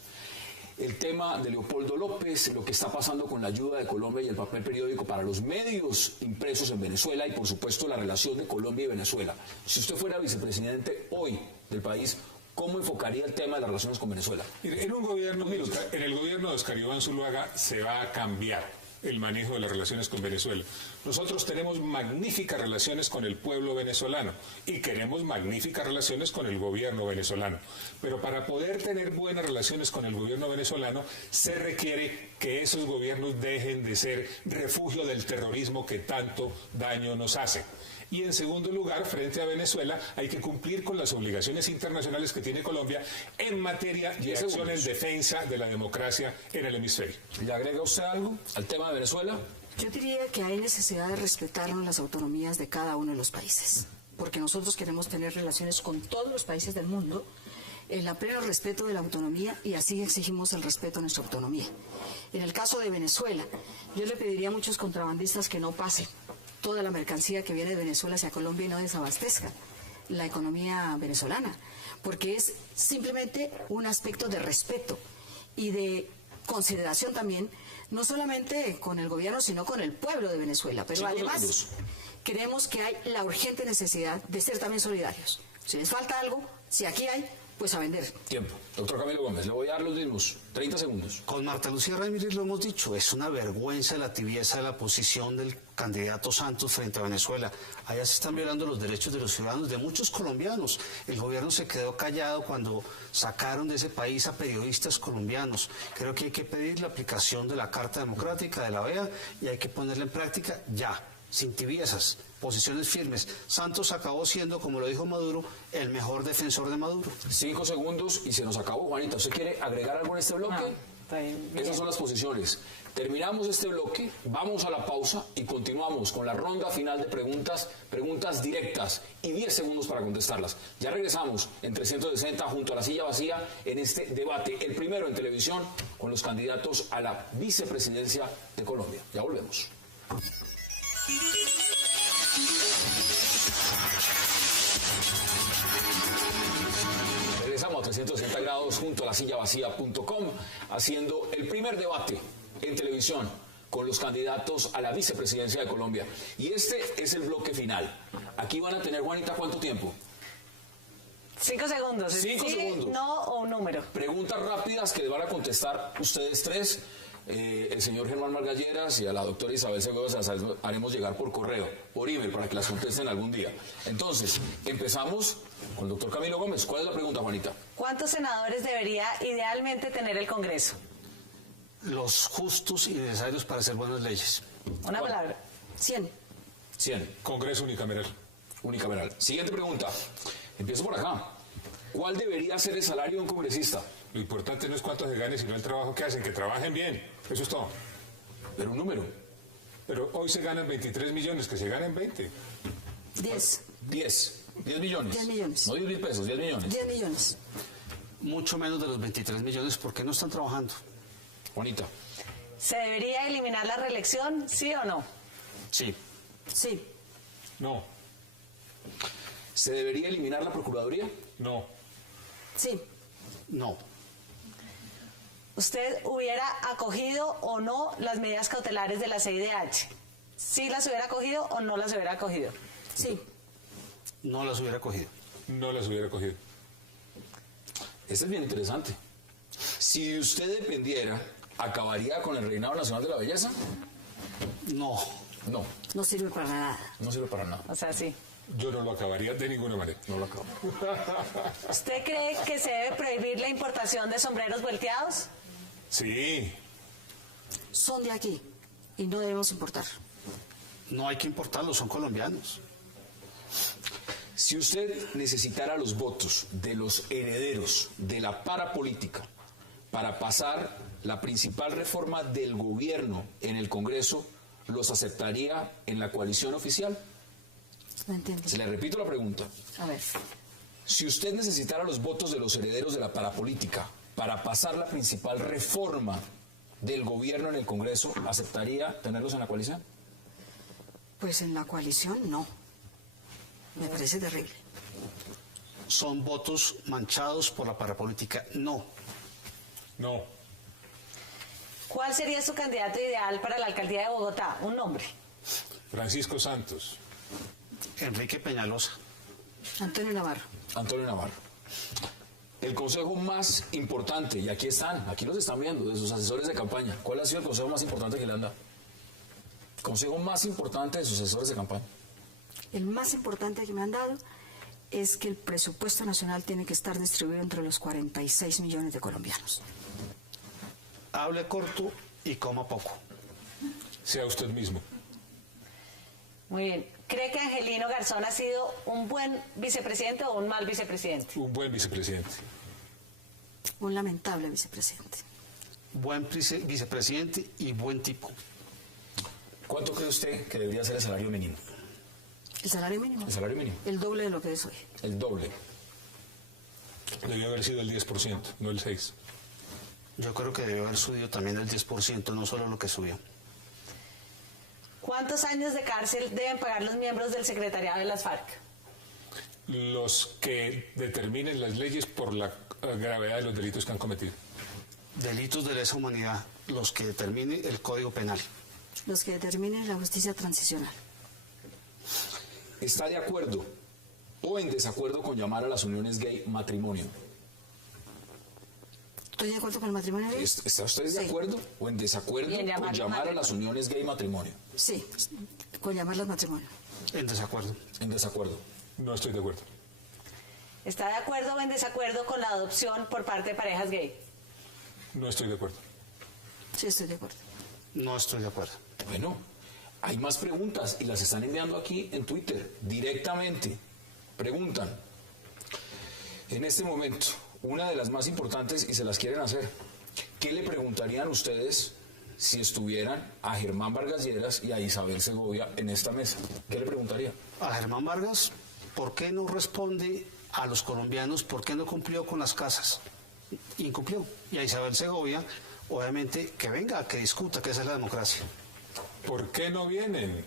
El tema de Leopoldo López, lo que está pasando con la ayuda de Colombia y el papel periódico para los medios impresos en Venezuela y, por supuesto, la relación de Colombia y Venezuela. Si usted fuera vicepresidente hoy del país, ¿cómo enfocaría el tema de las relaciones con Venezuela? En el gobierno de Oscar Iván Zuluaga se va a cambiar el manejo de las relaciones con Venezuela. Nosotros tenemos magníficas relaciones con el pueblo venezolano y queremos magníficas relaciones con el gobierno venezolano. Pero para poder tener buenas relaciones con el gobierno venezolano se requiere que esos gobiernos dejen de ser refugio del terrorismo que tanto daño nos hace. Y en segundo lugar, frente a Venezuela, hay que cumplir con las obligaciones internacionales que tiene Colombia en materia de acción en defensa de la democracia en el hemisferio. ¿Le agrega usted algo al tema de Venezuela? Yo diría que hay necesidad de respetar las autonomías de cada uno de los países, porque nosotros queremos tener relaciones con todos los países del mundo, en el pleno respeto de la autonomía, y así exigimos el respeto a nuestra autonomía. En el caso de Venezuela, yo le pediría a muchos contrabandistas que no pasen toda la mercancía que viene de Venezuela hacia Colombia y no desabastezca la economía venezolana, porque es simplemente un aspecto de respeto y de consideración también, no solamente con el gobierno, sino con el pueblo de Venezuela. Pero además creemos que hay la urgente necesidad de ser también solidarios. Si les falta algo, si aquí hay, pues a vender. Tiempo. Doctor Camilo Gómez, le voy a dar los mismos 30 segundos. Con Marta Lucía Ramírez lo hemos dicho, es una vergüenza la tibieza de la posición del candidato Santos frente a Venezuela. Allá se están violando los derechos de los ciudadanos, de muchos colombianos. El gobierno se quedó callado cuando sacaron de ese país a periodistas colombianos. Creo que hay que pedir la aplicación de la Carta Democrática de la OEA y hay que ponerla en práctica ya, sin tibiezas, posiciones firmes. Santos acabó siendo, como lo dijo Maduro, el mejor defensor de Maduro. 5 segundos y se nos acabó. Juanita, ¿usted quiere agregar algo en este bloque? No, está bien. Esas son las posiciones. Terminamos este bloque, vamos a la pausa y continuamos con la ronda final de preguntas directas y 10 segundos para contestarlas. Ya regresamos en 360 junto a la silla vacía en este debate, el primero en televisión, con los candidatos a la vicepresidencia de Colombia. Ya volvemos. Regresamos a 360 grados junto a la sillavacía.com haciendo el primer debate en televisión con los candidatos a la vicepresidencia de Colombia. Y este es el bloque final. Aquí van a tener, Juanita, ¿cuánto tiempo? 5 segundos. 5 sí, segundos. No o un número. Preguntas rápidas que les van a contestar ustedes tres. El señor Germán Margalleras y a la doctora Isabel Segova se las haremos llegar por correo, por email, para que las contesten algún día. Entonces, empezamos con el doctor Camilo Gómez. ¿Cuál es la pregunta, Juanita? ¿Cuántos senadores debería idealmente tener el Congreso? Los justos y necesarios para hacer buenas leyes. Una palabra. 100. 100. Congreso unicameral. Unicameral. Siguiente pregunta. Empiezo por acá. ¿Cuál debería ser el salario de un congresista? Lo importante no es cuánto se gane, sino el trabajo que hacen, que trabajen bien. Eso es todo. Pero un número. Pero hoy se ganan 23 millones, que se ganen 20. 10. 10 millones. 10 millones. No 10.000 pesos, 10 millones. 10 millones. Mucho menos de los 23 millones porque no están trabajando. Juanita. ¿Se debería eliminar la reelección, sí o no? Sí. Sí. No, ¿Se debería eliminar la Procuraduría? no, Sí. No. ¿Usted hubiera acogido o no las medidas cautelares de la CIDH? ¿Sí las hubiera acogido o no las hubiera acogido? Sí. No las hubiera cogido. no las hubiera cogido. Este es bien interesante. Si de usted dependiera, ¿acabaría con el reinado nacional de la belleza? No. No, No sirve para nada. no sirve para nada. O sea, sí. Yo no lo acabaría de ninguna manera. No lo acabo. ¿Usted cree que se debe prohibir la importación de sombreros volteados? Sí, Son de aquí y no debemos importar. No hay que importarlos, son colombianos. Si usted necesitara los votos de los herederos de la parapolítica para pasar la principal reforma del gobierno en el Congreso, ¿los aceptaría en la coalición oficial? No entiendo. Se le repito la pregunta. A ver. Si usted necesitara los votos de los herederos de la parapolítica para pasar la principal reforma del gobierno en el Congreso, ¿aceptaría tenerlos en la coalición? Pues en la coalición no. Me parece terrible. Son votos manchados por la parapolítica. No. no, ¿Cuál sería su candidato ideal para la alcaldía de Bogotá? Un nombre. Francisco Santos, Enrique Peñalosa. Antonio Navarro. Antonio Navarro. El consejo más importante, y aquí están, aquí los están viendo, de sus asesores de campaña. ¿Cuál ha sido el consejo más importante que le han dado? Consejo más importante de sus asesores de campaña. El más importante que me han dado es que el presupuesto nacional tiene que estar distribuido entre los 46 millones de colombianos. Hable corto y coma poco. sea usted mismo. Muy bien. ¿Cree que Angelino Garzón ha sido un buen vicepresidente o un mal vicepresidente? Un buen vicepresidente. Un lamentable vicepresidente. Buen vicepresidente y buen tipo. ¿Cuánto cree usted que debería ser el salario mínimo? ¿El salario mínimo? El salario mínimo. El doble de lo que es hoy. El doble. Debió haber sido el 10%, no el 6%. Yo creo que debe haber subido también el 10%, no solo lo que subió. ¿Cuántos años de cárcel deben pagar los miembros del secretariado de las FARC? Los que determinen las leyes por la gravedad de los delitos que han cometido. Delitos de lesa humanidad, los que determine el Código Penal. Los que determinen la justicia transicional. ¿Está de acuerdo o en desacuerdo con llamar a las uniones gay matrimonio? ¿Estoy de acuerdo con el matrimonio gay? ¿Está usted de Sí. acuerdo o en desacuerdo Y en con llamarlo llamar a matrimonio. las uniones gay matrimonio? Sí, con llamarlos matrimonio. En desacuerdo. En desacuerdo. No estoy de acuerdo. ¿Está de acuerdo o en desacuerdo con la adopción por parte de parejas gay? No estoy de acuerdo. Sí, estoy de acuerdo. No estoy de acuerdo. Bueno, hay más preguntas y las están enviando aquí en Twitter directamente. Preguntan, en este momento, una de las más importantes y se las quieren hacer. ¿Qué le preguntarían ustedes si estuvieran a Germán Vargas Lleras y a Isabel Segovia en esta mesa? ¿Qué le preguntaría? A Germán Vargas, ¿por qué no responde a los colombianos? ¿Por qué no cumplió con las casas? Incumplió. Y a Isabel Segovia, obviamente, que venga, que discuta, que esa es la democracia. ¿Por qué no vienen?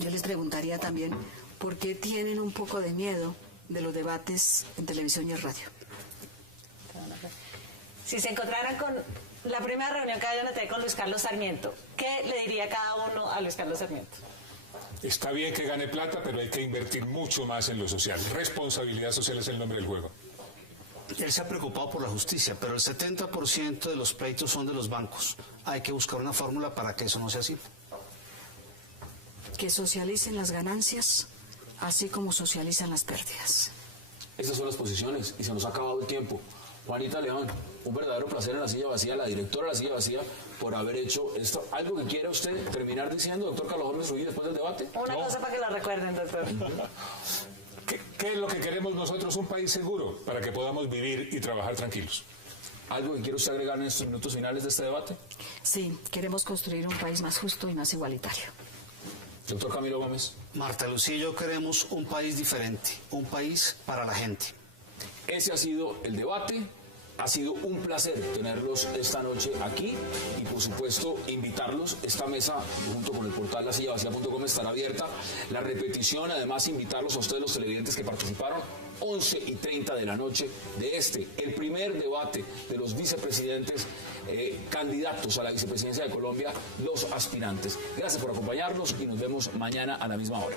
Yo les preguntaría también por qué tienen un poco de miedo de los debates en televisión y en radio. Si se encontraran con la primera reunión que vayan a tener con Luis Carlos Sarmiento, ¿qué le diría cada uno a Luis Carlos Sarmiento? Está bien que gane plata, pero hay que invertir mucho más en lo social. Responsabilidad social es el nombre del juego. Él se ha preocupado por la justicia, pero el 70% de los pleitos son de los bancos. Hay que buscar una fórmula para que eso no sea así. Que socialicen las ganancias, así como socializan las pérdidas. Estas son las posiciones y se nos ha acabado el tiempo. Juanita León, un verdadero placer en la silla vacía, la directora de la silla vacía, por haber hecho esto. ¿Algo que quiera usted terminar diciendo, doctor Carlos Holmes Ruiz, después del debate? Una cosa para que lo recuerden, doctor. ¿Qué es lo que queremos nosotros? Un país seguro para que podamos vivir y trabajar tranquilos. ¿Algo que quiera usted agregar en estos minutos finales de este debate? Sí, queremos construir un país más justo y más igualitario. Doctor Camilo Gómez. Marta Lucía y yo queremos un país diferente, un país para la gente. Ese ha sido el debate ha sido un placer tenerlos esta noche aquí y por supuesto invitarlos. Esta mesa junto con el portal lasillavacía.com estará abierta. La repetición, además invitarlos a ustedes los televidentes que participaron, 11:30 de la noche de el primer debate de los vicepresidentes candidatos a la vicepresidencia de Colombia, los aspirantes. Gracias por acompañarnos y nos vemos mañana a la misma hora.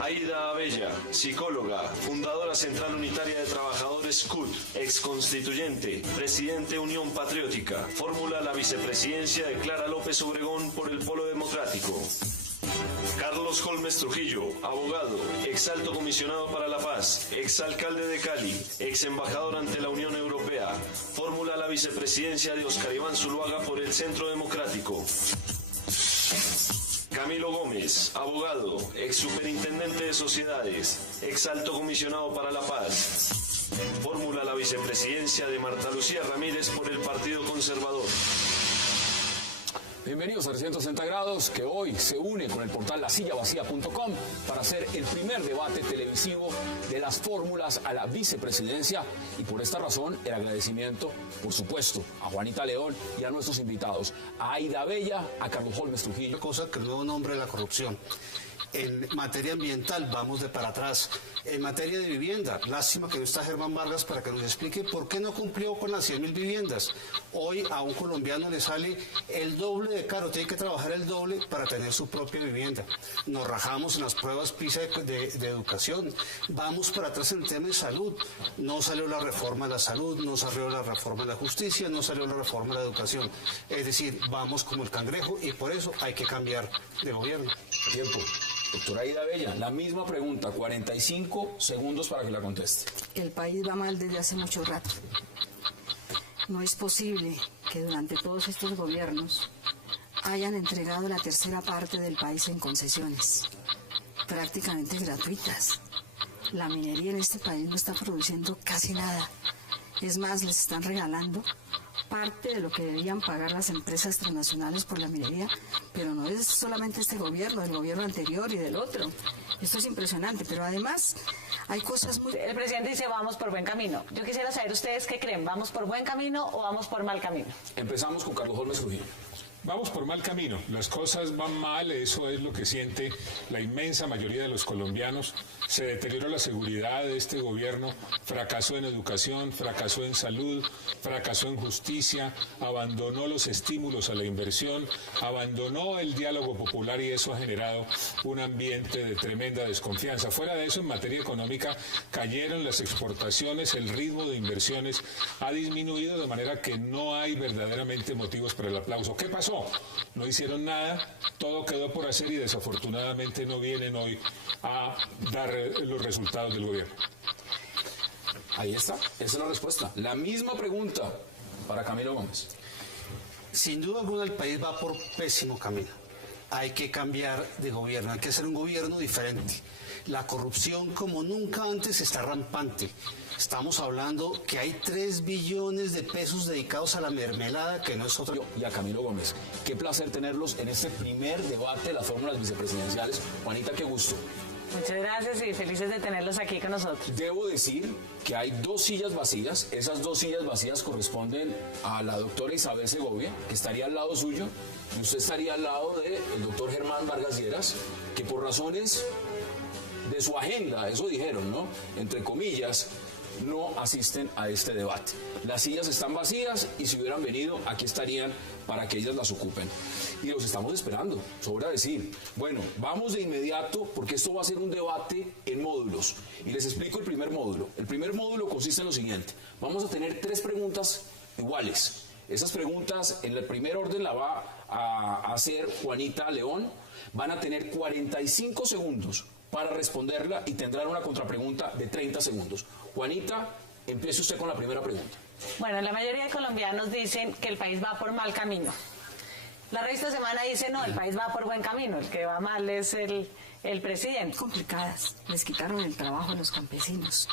Aida Abella, psicóloga, fundadora Central Unitaria de Trabajadores CUT, exconstituyente, presidente Unión Patriótica, fórmula la vicepresidencia de Clara López Obregón por el Polo Democrático. Carlos Holmes Trujillo, abogado, exalto comisionado para la paz, exalcalde de Cali, ex embajador ante la Unión Europea, fórmula la vicepresidencia de Oscar Iván Zuluaga por el Centro Democrático. Camilo Gómez, abogado, ex superintendente de sociedades, ex alto comisionado para la paz. Fórmula la vicepresidencia de Marta Lucía Ramírez por el Partido Conservador. Bienvenidos a 360 grados, que hoy se une con el portal lasillavacía.com para hacer el primer debate televisivo de las fórmulas a la vicepresidencia y por esta razón el agradecimiento, por supuesto, a Juanita León y a nuestros invitados, a Aida Abella, a Carlos Holmes Trujillo. Cosa que el nuevo nombre de la corrupción. En materia ambiental vamos de para atrás. En materia de vivienda, lástima que no está Germán Vargas para que nos explique por qué no cumplió con las 100.000 viviendas. Hoy a un colombiano le sale el doble de caro, tiene que trabajar el doble para tener su propia vivienda. Nos rajamos en las pruebas PISA de educación. Vamos para atrás en el tema de salud. No salió la reforma de la salud, no salió la reforma de la justicia, no salió la reforma de la educación. Es decir, vamos como el cangrejo y por eso hay que cambiar de gobierno. Tiempo. Doctora Aida Abella, la misma pregunta, 45 segundos para que la conteste. El país va mal desde hace mucho rato. No es posible que durante todos estos gobiernos hayan entregado la tercera parte del país en concesiones, prácticamente gratuitas. La minería en este país no está produciendo casi nada. Es más, les están regalando parte de lo que deberían pagar las empresas transnacionales por la minería, pero no es solamente este gobierno, del gobierno anterior y del otro. Esto es impresionante, pero además hay cosas muy... El presidente dice vamos por buen camino. Yo quisiera saber ustedes qué creen, ¿vamos por buen camino o vamos por mal camino? Empezamos con Carlos Holmes Trujillo. Vamos por mal camino, las cosas van mal, eso es lo que siente la inmensa mayoría de los colombianos. Se deterioró la seguridad de este gobierno, fracasó en educación, fracasó en salud, fracasó en justicia, abandonó los estímulos a la inversión, abandonó el diálogo popular y eso ha generado un ambiente de tremenda desconfianza. Fuera de eso, en materia económica, cayeron las exportaciones, el ritmo de inversiones ha disminuido de manera que no hay verdaderamente motivos para el aplauso. ¿Qué pasó? No hicieron nada, todo quedó por hacer y desafortunadamente no vienen hoy a dar los resultados del gobierno. Ahí está, esa es la respuesta. La misma pregunta para Camilo Gómez. Sin duda alguna el país va por pésimo camino. Hay que cambiar de gobierno, hay que hacer un gobierno diferente. La corrupción como nunca antes está rampante. Estamos hablando que hay 3 billones de pesos dedicados a la mermelada, que no es otra. Y a Camilo Gómez, qué placer tenerlos en este primer debate de las fórmulas vicepresidenciales. Juanita, qué gusto. Muchas gracias y felices de tenerlos aquí con nosotros. Debo decir que hay 2 sillas vacías. Esas 2 sillas vacías corresponden a la doctora Isabel Segovia, que estaría al lado suyo, y usted estaría al lado del doctor Germán Vargas Lleras, que por razones de su agenda, eso dijeron, ¿no?, entre comillas, no asisten a este debate. Las sillas están vacías y si hubieran venido, aquí estarían para que ellas las ocupen. Y los estamos esperando, sobra decir. Bueno, vamos de inmediato porque esto va a ser un debate en módulos. Y les explico el primer módulo. El primer módulo consiste en lo siguiente. Vamos a tener 3 preguntas iguales. Esas preguntas, en el primer orden la va a hacer Juanita León. Van a tener 45 segundos para responderla y tendrán una contrapregunta de 30 segundos. Juanita, empiece usted con la primera pregunta. Bueno, la mayoría de colombianos dicen que el país va por mal camino. La revista Semana dice, no, el país va por buen camino, el que va mal es el presidente. Complicadas, les quitaron el trabajo a los campesinos.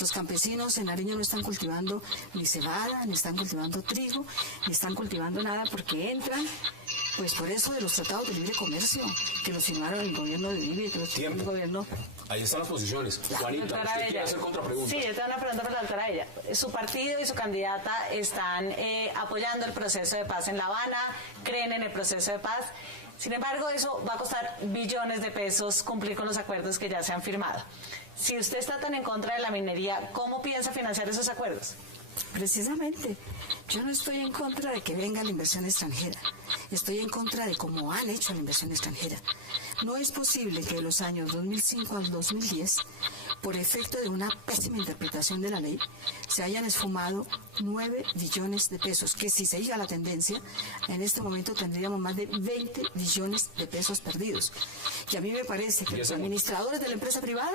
Los campesinos en Nariño no están cultivando ni cebada, ni están cultivando trigo, ni están cultivando nada porque entran, pues por eso de los tratados de libre comercio, que los firmaron el gobierno de Uribe y que los firmó el gobierno... Ahí están las posiciones. Juanita, Doctora ¿usted Bella. quiere hacer contrapreguntas? Sí, yo tengo una pregunta para la doctora Bella. Su partido y su candidata están apoyando el proceso de paz en La Habana, creen en el proceso de paz. Sin embargo, eso va a costar billones de pesos cumplir con los acuerdos que ya se han firmado. Si usted está tan en contra de la minería, ¿cómo piensa financiar esos acuerdos? Precisamente, yo no estoy en contra de que venga la inversión extranjera. Estoy en contra de cómo han hecho la inversión extranjera. No es posible que de los años 2005 al 2010, por efecto de una pésima interpretación de la ley, se hayan esfumado 9 billones de pesos, que si se siga la tendencia, en este momento tendríamos más de 20 billones de pesos perdidos. Y a mí me parece que los administradores de la empresa privada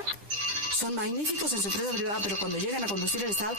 son magníficos en su empresa privada, pero cuando llegan a conducir el Estado